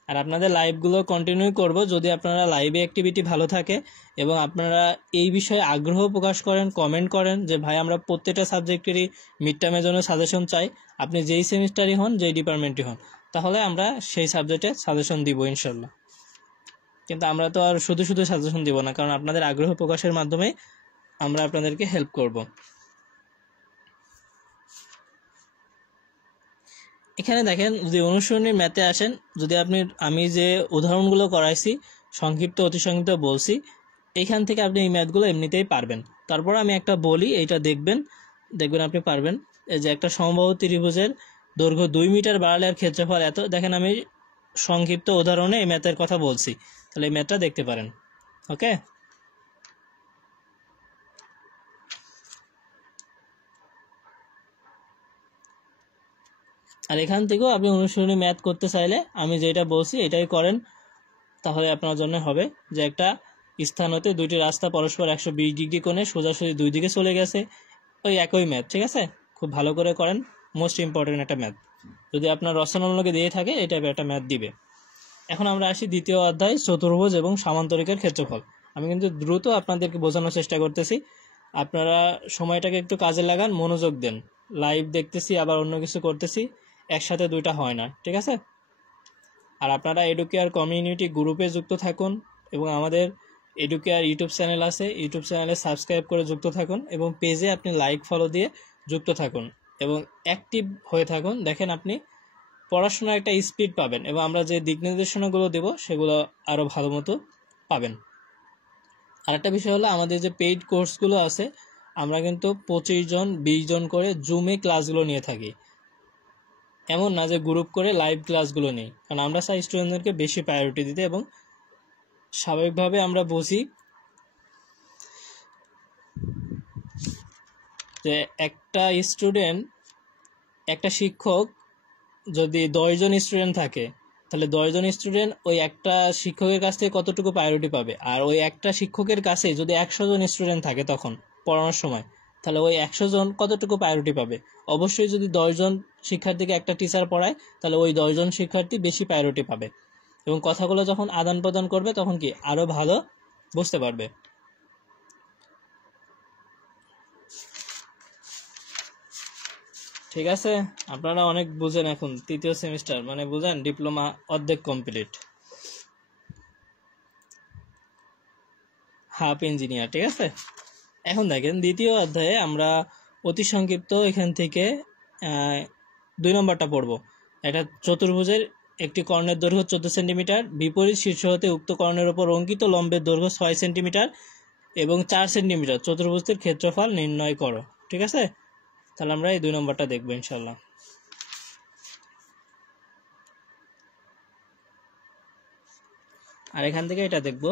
আর আপনাদের লাইভগুলো কন্টিনিউ করব যদি আপনারা লাইভে অ্যাক্টিভিটি ভালো থাকে এবং আপনারা এই বিষয়ে আগ্রহ প্রকাশ করেন, কমেন্ট করেন যে ভাই আমরা প্রত্যেকটা সাবজেক্টেরই মিড টার্মের জন্য সাজেশন চাই। আপনি যেই সেমিস্টারই হন, যেই ডিপার্টমেন্টই হন, তাহলে আমরা সেই সাবজেক্টে সাজেশন দিব ইনশাল্লাহ। কিন্তু আমরা তো আর শুধু শুধু সাজেশন দিব না, কারণ আপনাদের আগ্রহ প্রকাশের মাধ্যমে আমরা আপনাদেরকে হেল্প করব। এখানে দেখেন, যদি অনুসরণীর ম্যাথে আসেন, যদি আমি যে উদাহরণগুলো করাইছি সংক্ষিপ্ত অতি সংক্ষিপ্ত বলছি, এখান থেকে আপনি এই ম্যাথগুলো এমনিতেই পারবেন। তারপর আমি একটা বলি, এইটা দেখবেন আপনি পারবেন। এই যে একটা সমবাহু ত্রিভুজের দৈর্ঘ্য 2 মিটার বাড়ালে আর ক্ষেত্রফল এত, দেখেন আমি সংক্ষিপ্ত উদাহরণে এই ম্যাথের কথা বলছি, তাহলে এই ম্যাথটা দেখতে পারেন। ওকে, আর এখান থেকেও আপনি অনুসরণী ম্যাথ করতে চাইলে আমি যেটা বলছি এটাই করেন, তাহলে আপনার জন্য হবে যে একটা স্থান হতে দুইটি রাস্তা পরস্পর 120 ডিগ্রি কোণে সোজাসুজি দুই দিকে চলে গেছে, ওই একই ম্যাথ। ঠিক আছে, খুব ভালো করে করেন, মোস্ট ইম্পর্টেন্ট একটা ম্যাথ। যদি আপনার রচনামূলকে দিয়ে থাকে এই টাইপের একটা ম্যাথ দিবে। এখন আমরা আসি দ্বিতীয় অধ্যায়, চতুর্ভুজ এবং সামান্তরিকের ক্ষেত্রফল। আমি কিন্তু দ্রুত আপনাদেরকে বোঝানোর চেষ্টা করতেছি, আপনারা সময়টাকে একটু কাজে লাগান, মনোযোগ দেন। লাইভ দেখতেছি আবার অন্য কিছু করতেছি, একসাথে দুইটা হয় না। ঠিক আছে, আর আপনারা এডুকেয়ার কমিউনিটি গ্রুপে যুক্ত থাকুন এবং আমাদের এডুকেয়ার ইউটিউব চ্যানেল আছে, ইউটিউব চ্যানেলে সাবস্ক্রাইব করে যুক্ত থাকুন এবং পেজে আপনি লাইক ফলো দিয়ে যুক্ত থাকুন এবং অ্যাক্টিভ হয়ে থাকুন। দেখেন আপনি পড়াশোনার একটা স্পিড পাবেন এবং আমরা যে দিক নির্দেশনাগুলো দেব সেগুলো আরও ভালো মতো পাবেন। আর একটা বিষয় হলো, আমাদের যে পেইড কোর্সগুলো আছে আমরা কিন্তু 25 জন 20 জন করে জুমে ক্লাসগুলো নিয়ে থাকি। এমন না যে গ্রুপ করে লাইভ ক্লাসগুলো নেই, কারণ আমরা চাই স্টুডেন্টদেরকে বেশি প্রায়োরিটি দিতে এবং স্বাভাবিকভাবে আমরা বুঝি যে একটা শিক্ষক যদি 10 জন স্টুডেন্ট থাকে, তাহলে 10 জন স্টুডেন্ট ওই একটা শিক্ষকের কাছ থেকে কতটুকু প্রায়োরিটি পাবে, আর ওই একটা শিক্ষকের কাছে যদি 100 জন স্টুডেন্ট থাকে তখন পড়ানোর সময়, তাহলে ওই 100 জন কতটুকু প্রায়োরিটি পাবে। অবশ্যই যদি 10 জন শিক্ষার্থীকে একটা টিচার পড়ায়, তাহলে ওই 10 জন শিক্ষার্থী বেশি প্রায়োরিটি পাবে, এবং কথাগুলো যখন আদান প্রদান করবে তখন কি আরো ভালো বুঝতে পারবে। ঠিক আছে, আপনারা অনেক বুঝেন, এখন 3য় সেমিস্টার মানে বুঝেন, ডিপ্লোমা অর্ধেক কমপ্লিট, হাফ ইঞ্জিনিয়ার। ঠিক আছে, এখন দেখেন 2য় অধ্যায়ে আমরা অতি সংক্ষিপ্ত এখান থেকে 2 নম্বরটা পড়ব। একটা চতুর্ভুজের একটি কর্ণের দৈর্ঘ্য 14 সেন্টিমিটার, বিপরীত শীর্ষ হতে উক্ত কর্ণের উপর অঙ্কিত লম্বের দৈর্ঘ্য 6 সেন্টিমিটার এবং 4 সেন্টিমিটার, চতুর্ভুজটির ক্ষেত্রফল নির্ণয় করো। ঠিক আছে, তাহলে আমরা এই 2 নম্বরটা দেখবো ইনশাল্লাহ। আর এখান থেকে এটা দেখব,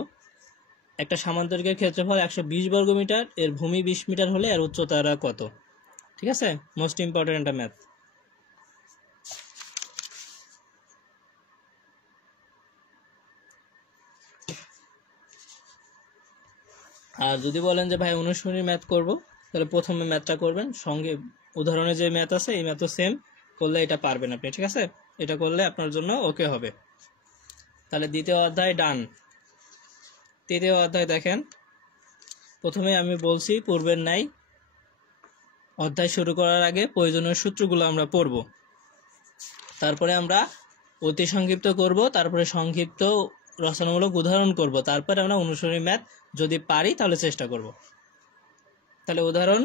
একটা সামান্তরিকের ক্ষেত্রফল 120 বর্গ মিটার, এর ভূমি 20 মিটার হলে এর উচ্চতা কত। ঠিক আছে, মোস্ট ইম্পর্টেন্ট একটা ম্যাথ। আর যদি বলেন যে ভাই অনুশীলনী ম্যাথ করব, তাহলে প্রথমে ম্যাথটা করবেন, সঙ্গে উদাহরণে যে ম্যাথ আছে এই ম্যাথও সেম করলে এটা পারবেন আপনি। ঠিক আছে, এটা করলে আপনার জন্য ওকে হবে। তাহলে 2য় অধ্যায় ডান। 3য় অধ্যায় দেখেন, প্রথমে আমি বলছি পূর্বের নাই অধ্যায় শুরু করার আগে প্রয়োজনীয় সূত্রগুলো আমরা পড়ব, তারপরে আমরা অতি সংক্ষিপ্ত করব, তারপরে সংক্ষিপ্ত রচনামূলক উদাহরণ করব, তারপরে আমরা অনুশীলনী ম্যাথ যদি পারি তাহলে চেষ্টা করব। তাহলে উদাহরণ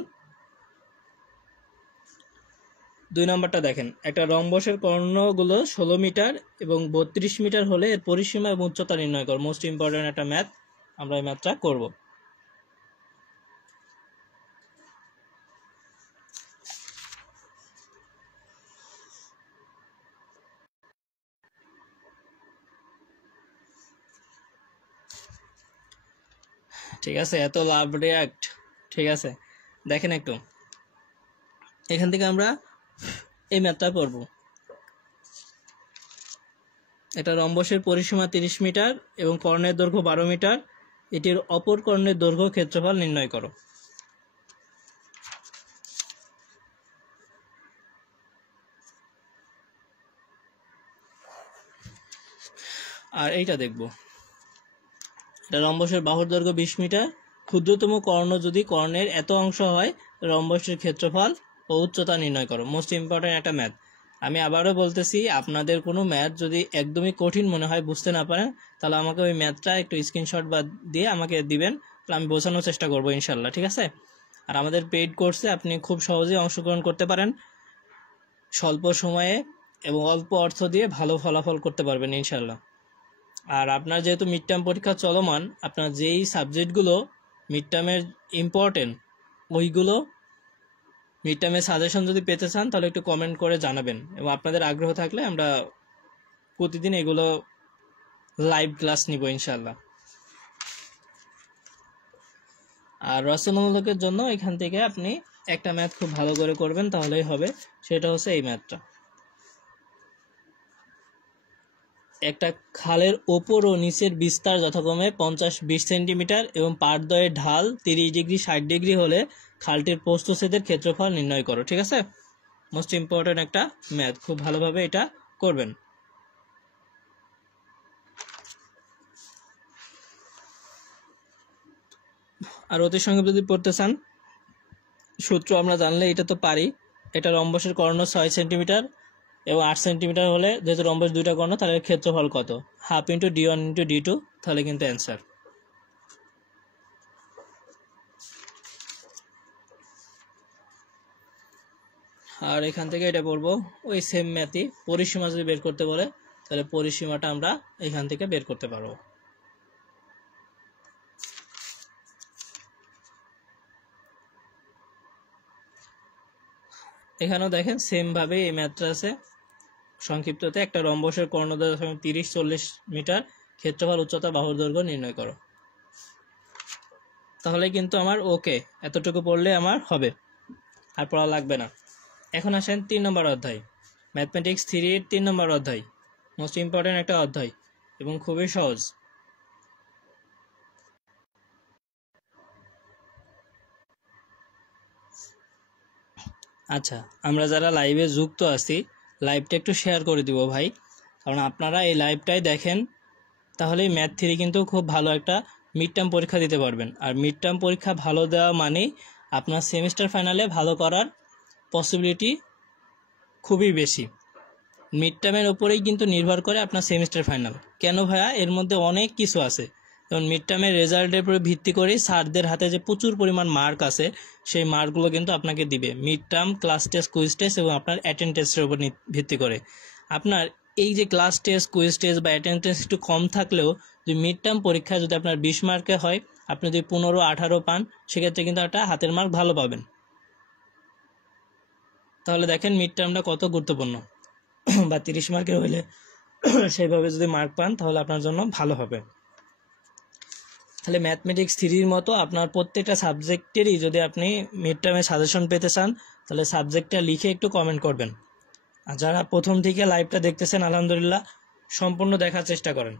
2 নম্বরটা দেখেন, একটা রম্বসের কর্ণগুলো 16 মিটার এবং 32 মিটার হলে এর পরিসীমা এবং উচ্চতা নির্ণয় করো। মোস্ট ইম্পর্টেন্ট একটা ম্যাথ, আমরা এই ম্যাথটা করব। ঠিক আছে, এত লাভ রিয়াক্ট। ঠিক আছে, দেখেন একটু এখান থেকে আমরা এই ম্যাথটা করব। এটা রম্বসের পরিসীমা 30 মিটার এবং কর্ণের দৈর্ঘ্য 12 মিটার, এটির অপর কর্ণের দৈর্ঘ্য ক্ষেত্রফল নির্ণয় করো। আর এইটা দেখব, এটা রম্বসের বাহুর দৈর্ঘ্য 20 মিটার, ক্ষুদ্রতম কর্ণ যদি কর্ণের এত অংশ হয়, রম্বসের ক্ষেত্রফল ও উচ্চতা নির্ণয় করো। মোস্ট ইম্পর্টেন্ট একটা ম্যাথ। আমি আবারও বলতেছি, আপনাদের কোনো ম্যাথ যদি একদমই কঠিন মনে হয়, বুঝতে না পারেন, তাহলে আমাকে ওই ম্যাথটা একটু স্ক্রিনশট বা দিয়ে আমাকে দিবেন, তাহলে আমি বোঝানোর চেষ্টা করবো ইনশাল্লাহ। ঠিক আছে, আর আমাদের পেইড কোর্সে আপনি খুব সহজেই অংশগ্রহণ করতে পারেন, স্বল্প সময়ে এবং অল্প অর্থ দিয়ে ভালো ফলাফল করতে পারবেন ইনশাল্লাহ। আর আপনার যেহেতু মিড টার্ম পরীক্ষা চলমান, আপনার যেই সাবজেক্টগুলো মিড টার্মের ইম্পর্টেন্ট, ওইগুলো মিড টার্মের সাজেশন যদি পেতে চান তাহলে একটু কমেন্ট করে জানাবেন, এবং আপনাদের আগ্রহ থাকলে আমরা প্রতিদিন এগুলো লাইভ ক্লাস নিব ইনশাল্লাহ। আর রচনামূলকের জন্য এখান থেকে আপনি একটা ম্যাথ খুব ভালো করে করবেন, তাহলেই হবে। সেটা হচ্ছে এই ম্যাথটা। একটা খালের ওপর ও নিচের বিস্তার যথাক্রমে 50-20 সেন্টিমিটার এবং পাড়দ্বয়ের ঢাল 30 ডিগ্রি 60 ডিগ্রি হলে খালটির প্রস্থচ্ছেদের ক্ষেত্রফল নির্ণয় করো। ঠিক আছে, মোস্ট ইম্পর্টেন্ট একটা ম্যাথ, খুব ভালোভাবে এটা করবেন। আর অতি সংক্ষেপে যদি পড়তে চান, সূত্র আমরা জানলে এটা তো পারি। এটা রম্বসের কর্ণ 6 সেন্টিমিটার এবং 8 সেন্টিমিটার হলে, যেহেতু রম্বস দুইটা কর্ণ, তাহলে ক্ষেত্রফল কত, half into d1 into d2, তাহলে কিন্তু অ্যান্সার। আর এখান থেকে এটা পড়বো ওই সেম ম্যাথই, পরিসীমা যদি বের করতে বলে তাহলে পরিসীমাটা আমরা এখান থেকে বের করতে পারবো। এখানেও দেখেন সেম ভাবে এই ম্যাথটা আছে। সংক্ষিপ্ততে, একটা রম্বসের কর্ণদৈর্ঘ্য 30-40 মিটার, ক্ষেত্রফল উচ্চতা বাহুর দৈর্ঘ্য নির্ণয় করো। তাহলে কিন্তু আমার ওকে, এতটুকু পড়লে আমার হবে। আর পড়া লাগবে না। এখন আসেন 3 নম্বর অধ্যায়, ম্যাথমেটিক্স 3 এর 3 নম্বর অধ্যায়, মোস্ট ইম্পর্টেন্ট একটা অধ্যায় এবং খুবই সহজ। আচ্ছা, আমরা যারা লাইভে যুক্ত আছি লাইভটা একটু শেয়ার করে দিব ভাই, কারণ আপনারা এই লাইভটাই দেখেন, তাহলেই ম্যাথ 3 কিন্তু খুব ভালো একটা মিড টার্ম পরীক্ষা দিতে পারবেন। আর মিড টার্ম পরীক্ষা ভালো দেওয়া মানেই আপনার সেমিস্টার ফাইনালে ভালো করার পসিবিলিটি খুবই বেশি। মিড টার্মের ওপরেই কিন্তু নির্ভর করে আপনার সেমিস্টার ফাইনাল। কেন ভাইয়া? এর মধ্যে অনেক কিছু আছে। যেমন মিড টার্মের রেজাল্টের উপরে ভিত্তি করেই স্যারদের হাতে যে প্রচুর পরিমাণ মার্ক আছে, সেই মার্কগুলো কিন্তু আপনাকে দিবে mid term, class test, quiz test এবং আপনার অ্যাটেন্ডেন্সের উপর ভিত্তি করে। আপনার এই যে ক্লাস টেস্ট, কুইজ টেস্ট বা অ্যাটেন্ডেন্স একটু কম থাকলেও যদি মিড টার্ম পরীক্ষা যদি আপনার 20 মার্কে হয়, আপনি যদি 15-18 পান, সেক্ষেত্রে কিন্তু একটা হাতের মার্ক ভালো পাবেন। তাহলে দেখেন মিড টার্মটা কত গুরুত্বপূর্ণ। বা 30 মার্কের হইলে সেইভাবে যদি মার্ক পান তাহলে আপনার জন্য ভালো হবে। তাহলে ম্যাথমেটিক্স 3-র মতো আপনার প্রত্যেকটা সাবজেক্টেরই যদি আপনি মিড টার্মে সাজেশন পেতে চান, তাহলে সাবজেক্টটা লিখে একটু কমেন্ট করবেন। আর যারা প্রথম থেকে লাইভটা দেখতেছেন, আলহামদুলিল্লাহ, সম্পূর্ণ দেখার চেষ্টা করেন।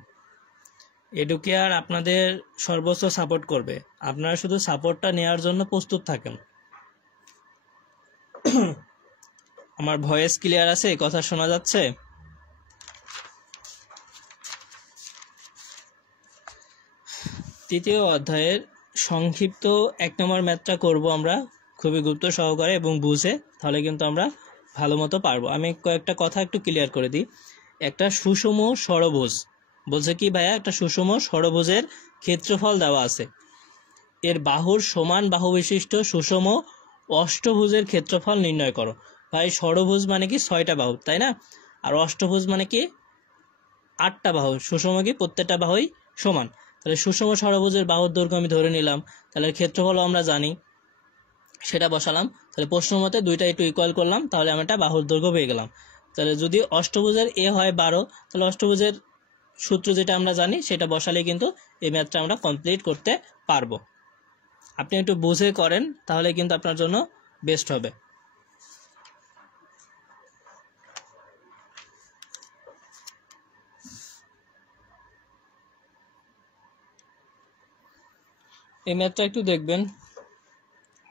এডুকেয়ার আপনাদের সর্বোচ্চ সাপোর্ট করবে, আপনারা শুধু সাপোর্টটা নেওয়ার জন্য প্রস্তুত থাকেন। আমার ভয়েস ক্লিয়ার আছে? কথা শোনা যাচ্ছে? তৃতীয় অধ্যায়ের সংক্ষিপ্ত 1 নম্বর ম্যাথটা করব আমরা খুবই গুরুত্ব সহকারে এবং বুঝে, তাহলে কিন্তু আমরা ভালো মতো পারবো। আমি কয়েকটা কথা একটু ক্লিয়ার করে দিই। একটা সুষম ষড়ভুজ বলছে কি ভাইয়া? একটা সুষম ষড়ভুজের ক্ষেত্রফল দেওয়া আছে, এর বাহুর সমান বাহু বিশিষ্ট সুষম অষ্টভুজের ক্ষেত্রফল নির্ণয় করো। ভাই, ষড়ভুজ মানে কি 6টা বাহু, তাই না? আর অষ্টভুজ মানে কি 8টা বাহু। সুষম কি প্রত্যেকটা বাহুই সমান। তাহলে সুষম ষড়ভুজের বাহুর দৈর্ঘ্য আমি ধরে নিলাম, তাহলে ক্ষেত্রফল আমরা জানি, সেটা বসালাম। তাহলে প্রশ্ন মতে দুইটা একটু ইকুয়াল করলাম, তাহলে আমি একটা বাহুর দৈর্ঘ্য পেয়ে গেলাম। তাহলে যদি অষ্টভুজের এ হয় 12, তাহলে অষ্টভুজের সূত্র যেটা আমরা জানি সেটা বসালে কিন্তু এই ম্যাথটা আমরা কমপ্লিট করতে পারবো। আপনি একটু বুঝে করেন, তাহলে কিন্তু আপনার জন্য বেস্ট হবে। এই ম্যাথটা একটু দেখবেন,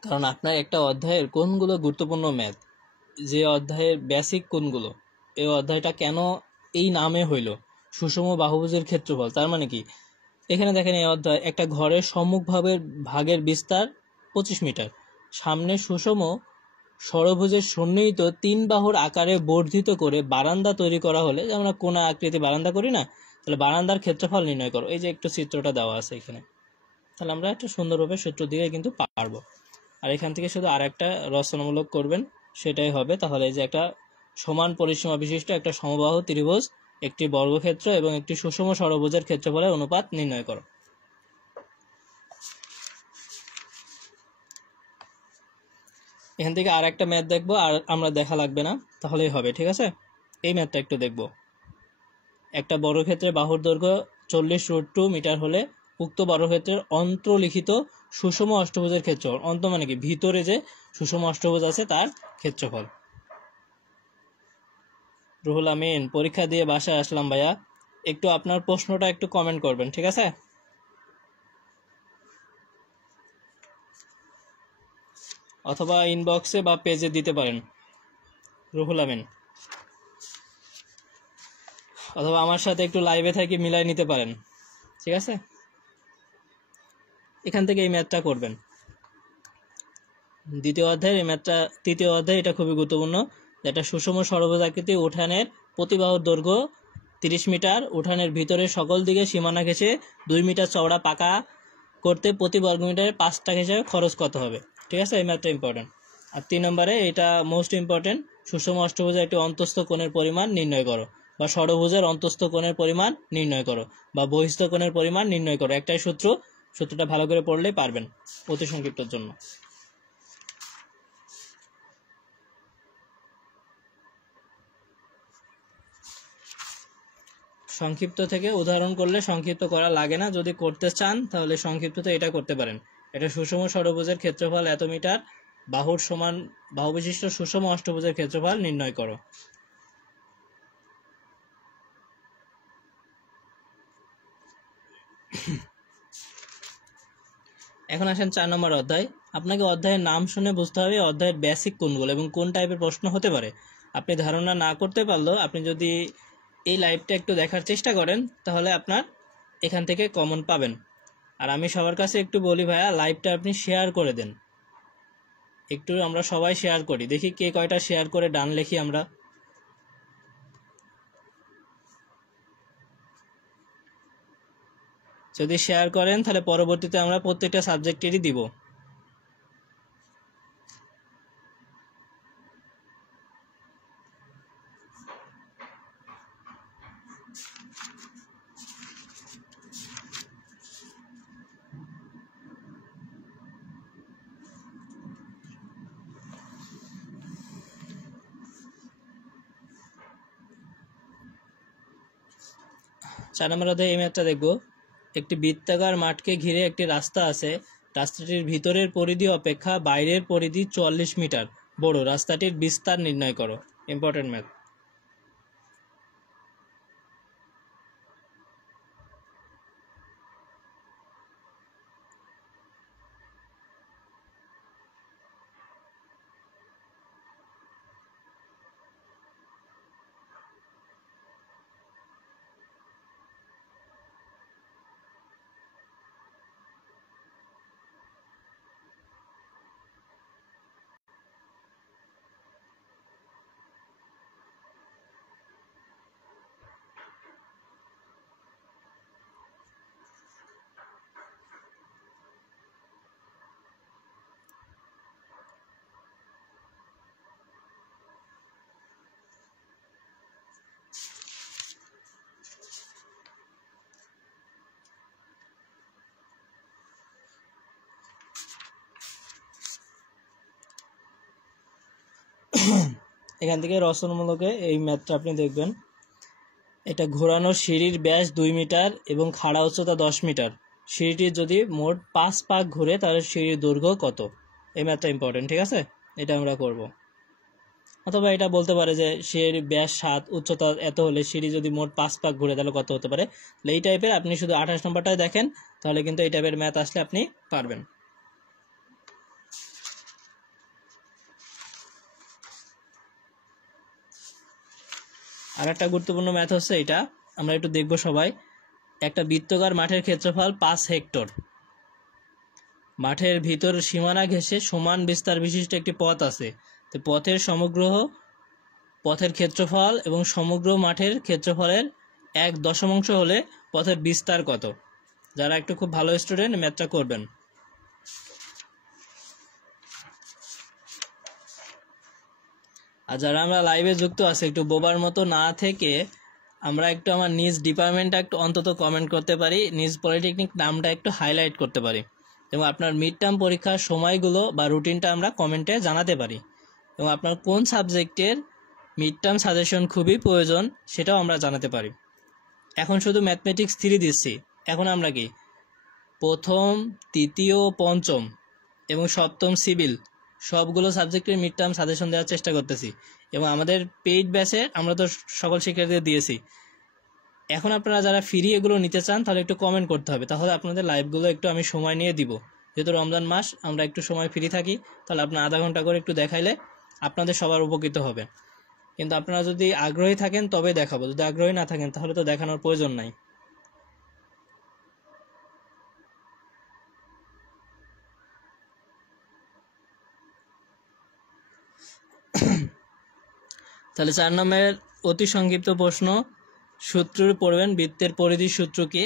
কারণ আপনার একটা অধ্যায়ের কোনগুলো গুরুত্বপূর্ণ ম্যাথ, যে অধ্যায়ের বেসিক কোনগুলো, এই অধ্যায়টা কেন এই নামে হইল সুষম বাহুভুজের ক্ষেত্রফল। তার মানে কি, এখানে দেখেন এই অধ্যায় একটা ঘরের সম্মুখভাবে ভাগের বিস্তার 25 মিটার, সামনে সুষম ষড়ভুজের সন্নিহিত 3 বাহুর আকারে বর্ধিত করে বারান্দা তৈরি করা হলে, যে আমরা কোনা আকৃতি বারান্দা করি না, তাহলে বারান্দার ক্ষেত্রফল নির্ণয় করো। এই যে একটু চিত্রটা দেওয়া আছে এখানে, তাহলে আমরা একটু সুন্দরভাবে সূত্র দিয়ে কিন্তু পারবো। আর এখান থেকে শুধু আর একটা রচনামূলক করবেন, সেটাই হবে। তাহলে এই যে একটা সমান পরিসীমা বিশিষ্ট একটা সমবাহু ত্রিভুজ, একটি বর্গক্ষেত্র এবং একটি সুষম ষড়ভুজের ক্ষেত্রফলের অনুপাত নির্ণয় করো। এখান থেকে আর একটা ম্যাথ দেখবো, আর আমরা দেখা লাগবে না, তাহলেই হবে। ঠিক আছে, এই ম্যাথটা একটু দেখবো। একটা বর্গক্ষেত্রের বাহুর দৈর্ঘ্য 40√2 মিটার হলে উক্ত বর্গক্ষেত্রের অন্তর্লিখিত সুষম অষ্টভুজের ক্ষেত্রফল। অন্ত মানে কি? ভিতরে যে সুষম অষ্টভুজ আছে তার ক্ষেত্রফল। রুহুল আমিন, পরীক্ষা দিয়ে বাসায় আসলাম ভাইয়া, একটু আপনার প্রশ্নটা একটু কমেন্ট করবেন, ঠিক আছে? অথবা ইনবক্সে বা পেজে দিতে পারেন রুহুল আমিন, অথবা আমার সাথে একটু লাইভে থেকে মিলাই নিতে পারেন, ঠিক আছে? এখান থেকে এই ম্যাথটা করবেন। দ্বিতীয় অধ্যায়ের এই ম্যাথটা, তৃতীয় অধ্যায়, এটা খুবই গুরুত্বপূর্ণ। যেটা সুষম ষড়ভুজ আকৃতি উঠানের প্রতিবাহুর দৈর্ঘ্য 30 মিটার, উঠানের ভিতরে সকল দিকে সীমানা ঘেঁষে 2 মিটার চওড়া পাকা করতে প্রতি বর্গমিটারে 5 টাকা হিসাবে খরচ কত হবে? ঠিক আছে, এই ম্যাথটা ইম্পর্টেন্ট। আর 3 নম্বরে এটা মোস্ট ইম্পর্টেন্ট, সুষম অষ্টভুজের একটি অন্তস্থ কোণের পরিমাণ নির্ণয় করো, বা ষড়ভুজের অন্তস্থ কোণের পরিমাণ নির্ণয় করো, বা বহিস্থ কোণের পরিমাণ নির্ণয় করো। একটাই সূত্র, সূত্রটা ভালো করে পড়লেই পারবেন অতি সংক্ষিপ্তর জন্য। সংক্ষিপ্ত থেকে উদাহরণ করলে সংক্ষিপ্ত করা লাগে না, যদি করতে চান তাহলে সংক্ষিপ্ত তো এটা করতে পারেন। এটা সুষম ষড়ভুজের ক্ষেত্রফল এত মিটার, বাহুর সমান বাহু বিশিষ্ট সুষম অষ্টভুজের ক্ষেত্রফল নির্ণয় করো। এখন আসেন 4 নম্বর অধ্যায়। আপনাকে অধ্যায়ের নাম শুনে বুঝতে হবে অধ্যায়ের বেসিক কোনগুলো এবং কোন টাইপের প্রশ্ন হতে পারে। আপনি ধারণা না করতে পারলেও আপনি যদি এই লাইভটা একটু দেখার চেষ্টা করেন তাহলে আপনার এখান থেকে কমন পাবেন। আর আমি সবার কাছে একটু বলি ভাইয়া, লাইভটা আপনি শেয়ার করে দেন, একটু আমরা সবাই শেয়ার করি, দেখি কে কয়টা শেয়ার করে ডান লিখি আমরা। যদি শেয়ার করেন তাহলে পরবর্তীতে আমরা প্রত্যেকটা সাবজেক্টেরই দিব। চার নম্বর অধ্যায়ে এই ম্যাথটা দেখব। একটি বৃত্তাকার মাঠকে ঘিরে একটি রাস্তা আছে। রাস্তাটির ভিতরের পরিধি অপেক্ষা বাইরের পরিধি 44 মিটার বড়। রাস্তাটির বিস্তার নির্ণয় করো। Important math. এখান থেকে রচনামূলকে এই ম্যাথটা আপনি দেখবেন। এটা ঘোরানো সিঁড়ির ব্যাস 2 মিটার এবং খাড়া উচ্চতা 10 মিটার। সিঁড়িটির যদি মোট 5 পাক ঘুরে তাহলে সিঁড়ির দৈর্ঘ্য কত? এই ম্যাথটা ইম্পর্টেন্ট, ঠিক আছে? এটা আমরা করব। অথবা এটা বলতে পারে যে সিঁড়ির ব্যাস 7, উচ্চতা এত হলে সিঁড়ি যদি মোট 5 পাক ঘুরে তাহলে কত হতে পারে। এই টাইপের আপনি শুধু 28 নম্বরটাই দেখেন, তাহলে কিন্তু এই টাইপের ম্যাথ আসলে আপনি পারবেন। আর একটা গুরুত্বপূর্ণ ম্যাথ হচ্ছে এটা, আমরা একটু দেখব সবাই। একটা বৃত্তাকার মাঠের ক্ষেত্রফল 5 হেক্টর। মাঠের ভিতর সীমানা ঘেঁষে সমান বিস্তার বিশিষ্ট একটি পথ আছে। তো পথের ক্ষেত্রফল এবং সমগ্র মাঠের ক্ষেত্রফলের 1/10 হলে পথের বিস্তার কত? যারা একটু খুব ভালো স্টুডেন্ট ম্যাথটা করবেন। আর যারা আমরা লাইভে যুক্ত আছে একটু বোবার মতো না থেকে আমরা একটু আমার নিজ ডিপার্টমেন্টটা একটু অন্তত কমেন্ট করতে পারি, নিজ পলিটেকনিক নামটা একটু হাইলাইট করতে পারি, এবং আপনার মিড টার্ম পরীক্ষার সময়গুলো বা রুটিনটা আমরা কমেন্টে জানাতে পারি, এবং আপনার কোন সাবজেক্টের মিড টার্ম সাজেশন খুবই প্রয়োজন সেটাও আমরা জানাতে পারি। এখন শুধু ম্যাথমেটিক্স 3 দিচ্ছি। এখন আমরা কি প্রথম, তৃতীয়, পঞ্চম এবং সপ্তম সিভিল সবগুলো সাবজেক্টের মিড টার্ম সাজেশন দেওয়ার চেষ্টা করতেছি, এবং আমাদের পেইড ব্যাচে আমরা তো সকল শিক্ষার্থীদের দিয়েছি। এখন আপনারা যারা ফ্রি এগুলো নিতে চান তাহলে একটু কমেন্ট করতে হবে, তাহলে আপনাদের লাইভগুলো একটু আমি সময় নিয়ে দিব। যেহেতু রমজান মাস আমরা একটু সময় ফ্রি থাকি, তাহলে আপনার আধা ঘন্টা করে একটু দেখাইলে আপনাদের সবার উপকৃত হবে। কিন্তু আপনারা যদি আগ্রহী থাকেন তবে দেখাবো, যদি আগ্রহী না থাকেন তাহলে তো দেখানোর প্রয়োজন নাই। তাহলে 4 নম্বরের অতি সংক্ষিপ্ত প্রশ্ন, সূত্র পড়বেন। বৃত্তের পরিধির সূত্র কি?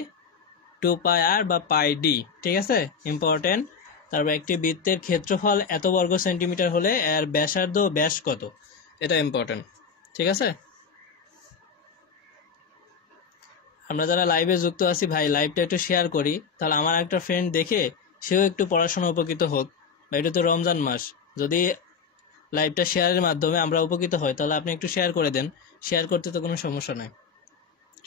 2πr বা πd, ঠিক আছে? ইম্পর্টেন্ট। তারপর একটি বৃত্তের ক্ষেত্রফল এত বর্গ সেন্টিমিটার হলে এর ব্যাসার্ধ ব্যাস কত? এটা ইম্পর্টেন্ট, ঠিক আছে? আমরা যারা লাইভে যুক্ত আছি ভাই লাইভটা একটু শেয়ার করি, তাহলে আমার একটা ফ্রেন্ড দেখে সেও একটু পড়াশোনা উপকৃত হোক। বা এটা তো রমজান মাস, যদি লাইভটা শেয়ারের মাধ্যমে আমরা উপকৃত হই তাহলে আপনি একটু শেয়ার করে দেন। শেয়ার করতে তো কোনো সমস্যা নাই।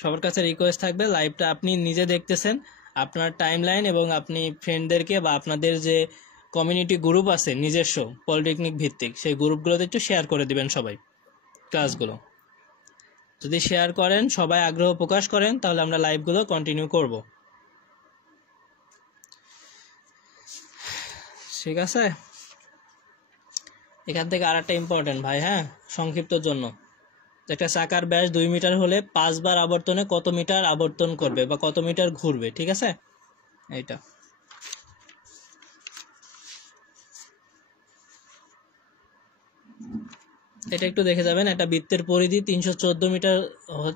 সবার কাছে রিকোয়েস্ট থাকবে, লাইভটা আপনি নিজে দেখতেছেন, আপনার টাইমলাইন এবং আপনি ফ্রেন্ডদেরকে বা আপনাদের যে কমিউনিটি গ্রুপ আছে নিজস্ব পলিটেকনিক ভিত্তিক, সেই গ্রুপগুলোতে একটু শেয়ার করে দিবেন সবাই ক্লাসগুলো। যদি শেয়ার করেন, সবাই আগ্রহ প্রকাশ করেন, তাহলে আমরা লাইভগুলো কন্টিনিউ করব। ঠিক আছে, এখান থেকে আর একটা ইম্পর্টেন্ট ভাই, হ্যাঁ, সংক্ষিপ্তর জন্য, একটা চাকার ব্যাস 2 মিটার হলে 5 বার আবর্তনে কত মিটার আবর্তন করবে বা কত মিটার ঘুরবে, ঠিক আছে? এইটা এটা একটু দেখে যাবেন। একটা বৃত্তের পরিধি 314 মিটার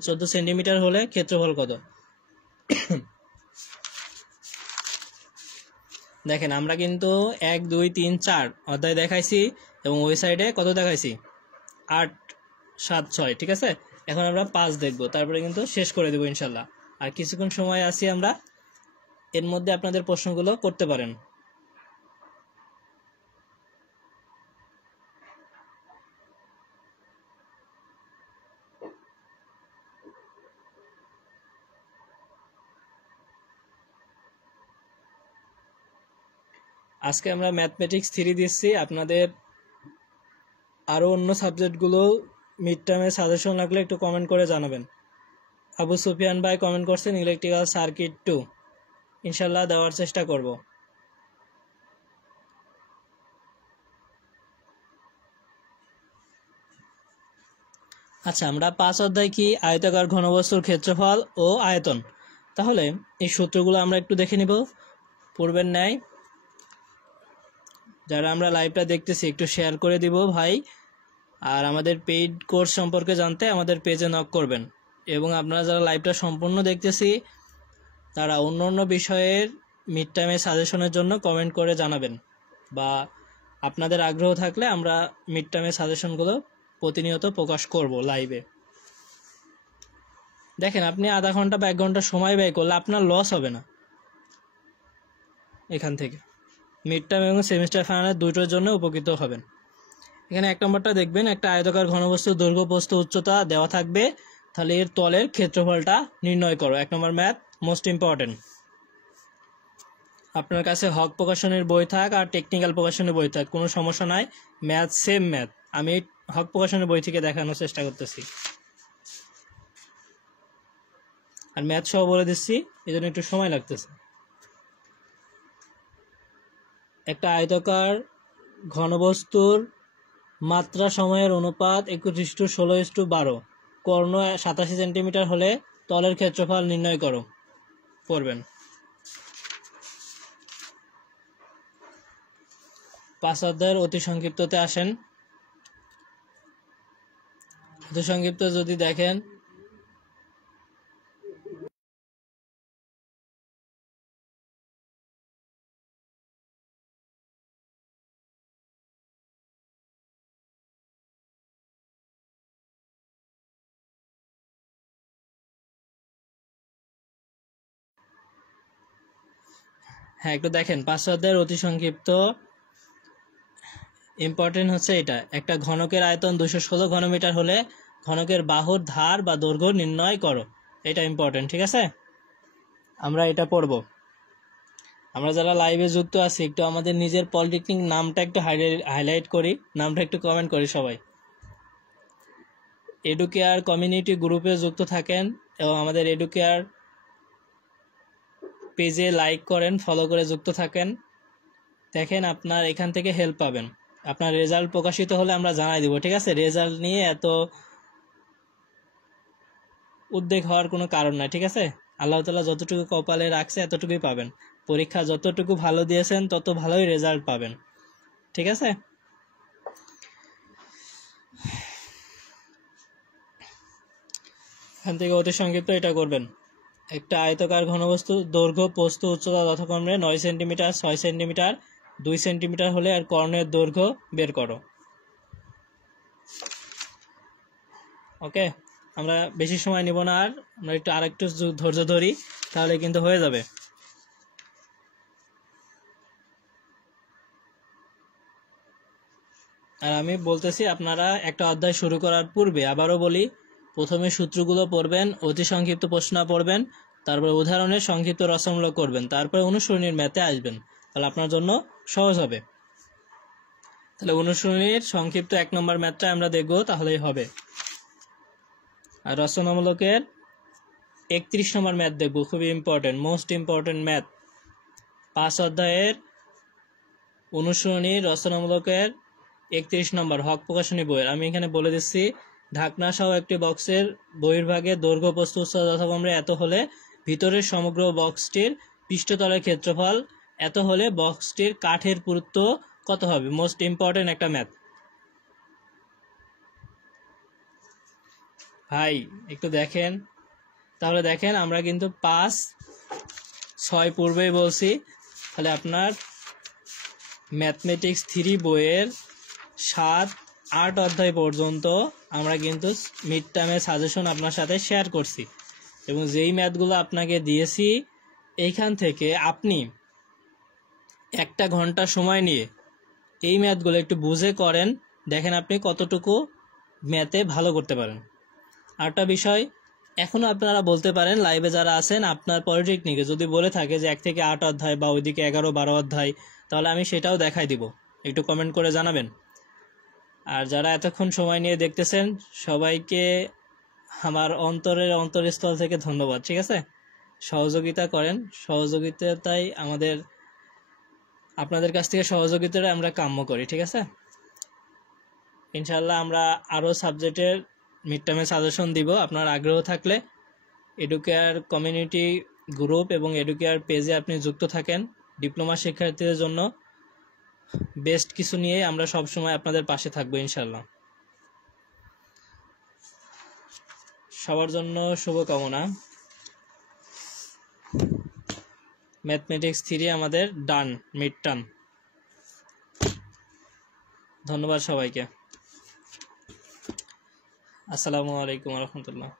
14 সেন্টিমিটার হলে ক্ষেত্রফল কত? দেখেন আমরা কিন্তু 1 2 3 4 অধ্যায় দেখাইছি এবং ওই সাইডে কত দেখাইছি? 8 7 6, ঠিক আছে? এখন আমরা 5 দেখব, তারপরে কিন্তু শেষ করে দেব ইনশাল্লাহ। আর কিছুক্ষণ সময় আছি আমরা, এর মধ্যে আপনাদের প্রশ্নগুলো করতে পারেন। আজকে আমরা ম্যাথমেটিক্স 3 দিচ্ছি, আপনাদের আরও অন্য সাবজেক্টগুলো মিড টার্মের সাজেশন লাগলে একটু কমেন্ট করে জানাবেন। আবু সুফিয়ান ভাই কমেন্ট করছেন ইলেকট্রিক্যাল সার্কিট 2, ইনশাল্লাহ দেওয়ার চেষ্টা করব। আচ্ছা, আমরা 5 অধ্যায় কি আয়তাকার ঘনবস্তুর ক্ষেত্রফল ও আয়তন, তাহলে এই সূত্রগুলো আমরা একটু দেখে নিব পূর্বের ন্যায়। যারা আমরা লাইভটা দেখতেছি একটু শেয়ার করে দিব ভাই, আর আমাদের পেইড কোর্স সম্পর্কে জানতে আমাদের পেজে নক করবেন। এবং আপনারা যারা লাইভটা সম্পূর্ণ দেখতেছি তারা অন্য অন্য বিষয়ের মিড টাইমের সাজেশনের জন্য কমেন্ট করে জানাবেন, বা আপনাদের আগ্রহ থাকলে আমরা মিড টাইমের সাজেশনগুলো প্রতিনিয়ত প্রকাশ করব লাইভে। দেখেন, আপনি আধা ঘন্টা বা 1 ঘন্টা সময় ব্যয় করলে আপনার লস হবে না। এখান থেকে মিড টার্ম এবং সেমিস্টার ফাইনাল দুটোর জন্য উপকৃত হবেন। এখানে 1 নম্বরটা দেখবেন, একটা আয়তাকার ঘনবস্তুর দৈর্ঘ্য প্রস্থ উচ্চতা দেওয়া থাকবে, তাহলে এর তলের ক্ষেত্রফলটা নির্ণয় করো। 1 নম্বর ম্যাথ, মোস্ট ইম্পর্টেন্ট। আপনার কাছে হক প্রকাশনের বই থাক আর টেকনিক্যাল প্রকাশনের বই থাক, কোনো সমস্যা নাই, ম্যাথ সেম ম্যাথ। আমি হক প্রকাশনের বই থেকে দেখানোর চেষ্টা করতেছি, আর ম্যাথ সহ বলে দিচ্ছি, এই জন্য একটু সময় লাগতেছে। একটা আয়তাকার ঘনবস্তুর মাত্রা সময়ের অনুপাত 21:16:12, কর্ণ 87 সেন্টিমিটার হলে তলের ক্ষেত্রফল নির্ণয় করো। করবেন 5 অধ্যায়ের অতি সংক্ষিপ্ততে আসেন। অতি সংক্ষিপ্ত যদি দেখেন, হ্যাঁ একটু দেখেন, 5 অধ্যায়ের অতি সংক্ষিপ্ত ইম্পর্টেন্ট হচ্ছে এটা, একটা ঘনকের আয়তন 216 ঘনমিটার হলে ঘনকের বাহুর ধার বা দৈর্ঘ্য নির্ণয় করো। এটা ইম্পর্টেন্ট, ঠিক আছে? আমরা এটা পড়ব। আমরা যারা লাইভে যুক্ত আছি একটু আমাদের নিজের পলিটেকনিক নামটা একটু হাইলাইট করি, নামটা একটু কমেন্ট করি সবাই। এডুকেয়ার কমিউনিটি গ্রুপে যুক্ত থাকেন এবং আমাদের এডুকেয়ার পেজে লাইক করেন, ফলো করে যুক্ত থাকেন। দেখেন আপনার এখান থেকে হেল্প পাবেন। আপনার রেজাল্ট প্রকাশিত হলে আমরা জানাই দিব, ঠিক আছে? রেজাল্ট নিয়ে এত উদ্বেগ হওয়ার কোনো কারণ নাই, ঠিক আছে? আল্লাহ তাআলা যতটুকু কপালে রাখছে এতটুকুই পাবেন। পরীক্ষা যতটুকু ভালো দিয়েছেন তত ভালোই রেজাল্ট পাবেন, ঠিক আছে? এখান থেকে অতি সংক্ষিপ্ত এটা করবেন, একটা আয়তাকার ঘনবস্তু দৈর্ঘ্য প্রস্থ উচ্চতা যথাক্রমে 9 সেন্টিমিটার 6 সেন্টিমিটার 2 সেন্টিমিটার হলে আর কর্ণের দৈর্ঘ্য বের করো। ওকে, আমরা বেশি সময় নিব না, আর আমরা একটু আরেকটু ধৈর্য ধরি, তাহলে কিন্তু হয়ে যাবে। আর আমি বলতেছি, আপনারা একটা অধ্যায় শুরু করার পূর্বে আবারও বলি, প্রথমে সূত্রগুলো পড়বেন, অতি সংক্ষিপ্ত প্রশ্ন পড়বেন, তারপর উদাহরণের সংক্ষিপ্ত রচনামূলক করবেন, তারপর অনুসরণীর ম্যাথে আসবেন, তাহলে আপনার জন্য সহজ হবে। তাহলে অনুশীলনীর সংক্ষিপ্ত 1 নম্বর ম্যাথটা আমরা দেখব, তাহলেই হবে। আর রচনামূলকের 31 নম্বর ম্যাথ দেখব, খুবই ইম্পর্টেন্ট, মোস্ট ইম্পর্টেন্ট ম্যাথ। 5 অধ্যায়ের অনুশীলনী রচনামূলকের 31 নম্বর, হক প্রকাশনী বইয়ের। আমি এখানে বলে দিচ্ছি, ঢাকনা সহ একটি বক্সের বহির্ভাগে দৈর্ঘ্য প্রস্থ উচ্চতা যথাক্রমে এত হলে ভিতরের সমগ্র বক্সটির পৃষ্ঠতলের ক্ষেত্রফল এত হলে বক্সটির কাঠের পুরুত্ব কত হবে? মোস্ট ইম্পর্টেন্ট একটা ম্যাথ ভাই, একটু দেখেন। তাহলে দেখেন, আমরা কিন্তু 5, 6 পূর্বেই বলছি। তাহলে আপনার ম্যাথমেটিক্স 3 বইয়ের 7, 8 অধ্যায় পর্যন্ত আমরা কিন্তু মিড টার্মের সাজেশন আপনার সাথে শেয়ার করছি, এবং যেই ম্যাথগুলো আপনাকে দিয়েছি এইখান থেকে আপনি 1 ঘন্টা সময় নিয়ে এই ম্যাথগুলো একটু বুঝে করেন, দেখেন আপনি কতটুকু ম্যাথে ভালো করতে পারেন। আরেকটা বিষয়, এখনও আপনারা বলতে পারেন, লাইভে যারা আছেন, আপনার পলিটেকনিকে যদি বলে থাকে যে 1 থেকে 8 অধ্যায় বা ওইদিকে 11, 12 অধ্যায়, তাহলে আমি সেটাও দেখাই দিব, একটু কমেন্ট করে জানাবেন। আর যারা এতক্ষণ সময় নিয়ে দেখতেছেন, সবাইকে আমার অন্তরস্থল থেকে ধন্যবাদ। ঠিক আছে, সহযোগিতা করেন, সহযোগিতাটাই আমাদের, আপনাদের কাছ থেকে সহযোগিতাটা আমরা কাম্য করি। ঠিক আছে, ইনশাল্লাহ আমরা আরও সাবজেক্টের মিড টার্মে সাজেশন দিব। আপনার আগ্রহ থাকলে এডুকেয়ার কমিউনিটি গ্রুপ এবং এডুকেয়ার পেজে আপনি যুক্ত থাকেন। ডিপ্লোমা শিক্ষার্থীদের জন্য বেস্ট কিছু নিয়ে আমরা সবসময় আপনাদের পাশে থাকবো ইনশাল্লাহ। সবার জন্য শুভকামনা। ম্যাথমেটিক্স 3 আমাদের ডান, মিড টার্ম। ধন্যবাদ সবাইকে। আসসালামু আলাইকুম ওয়া রাহমাতুল্লাহ।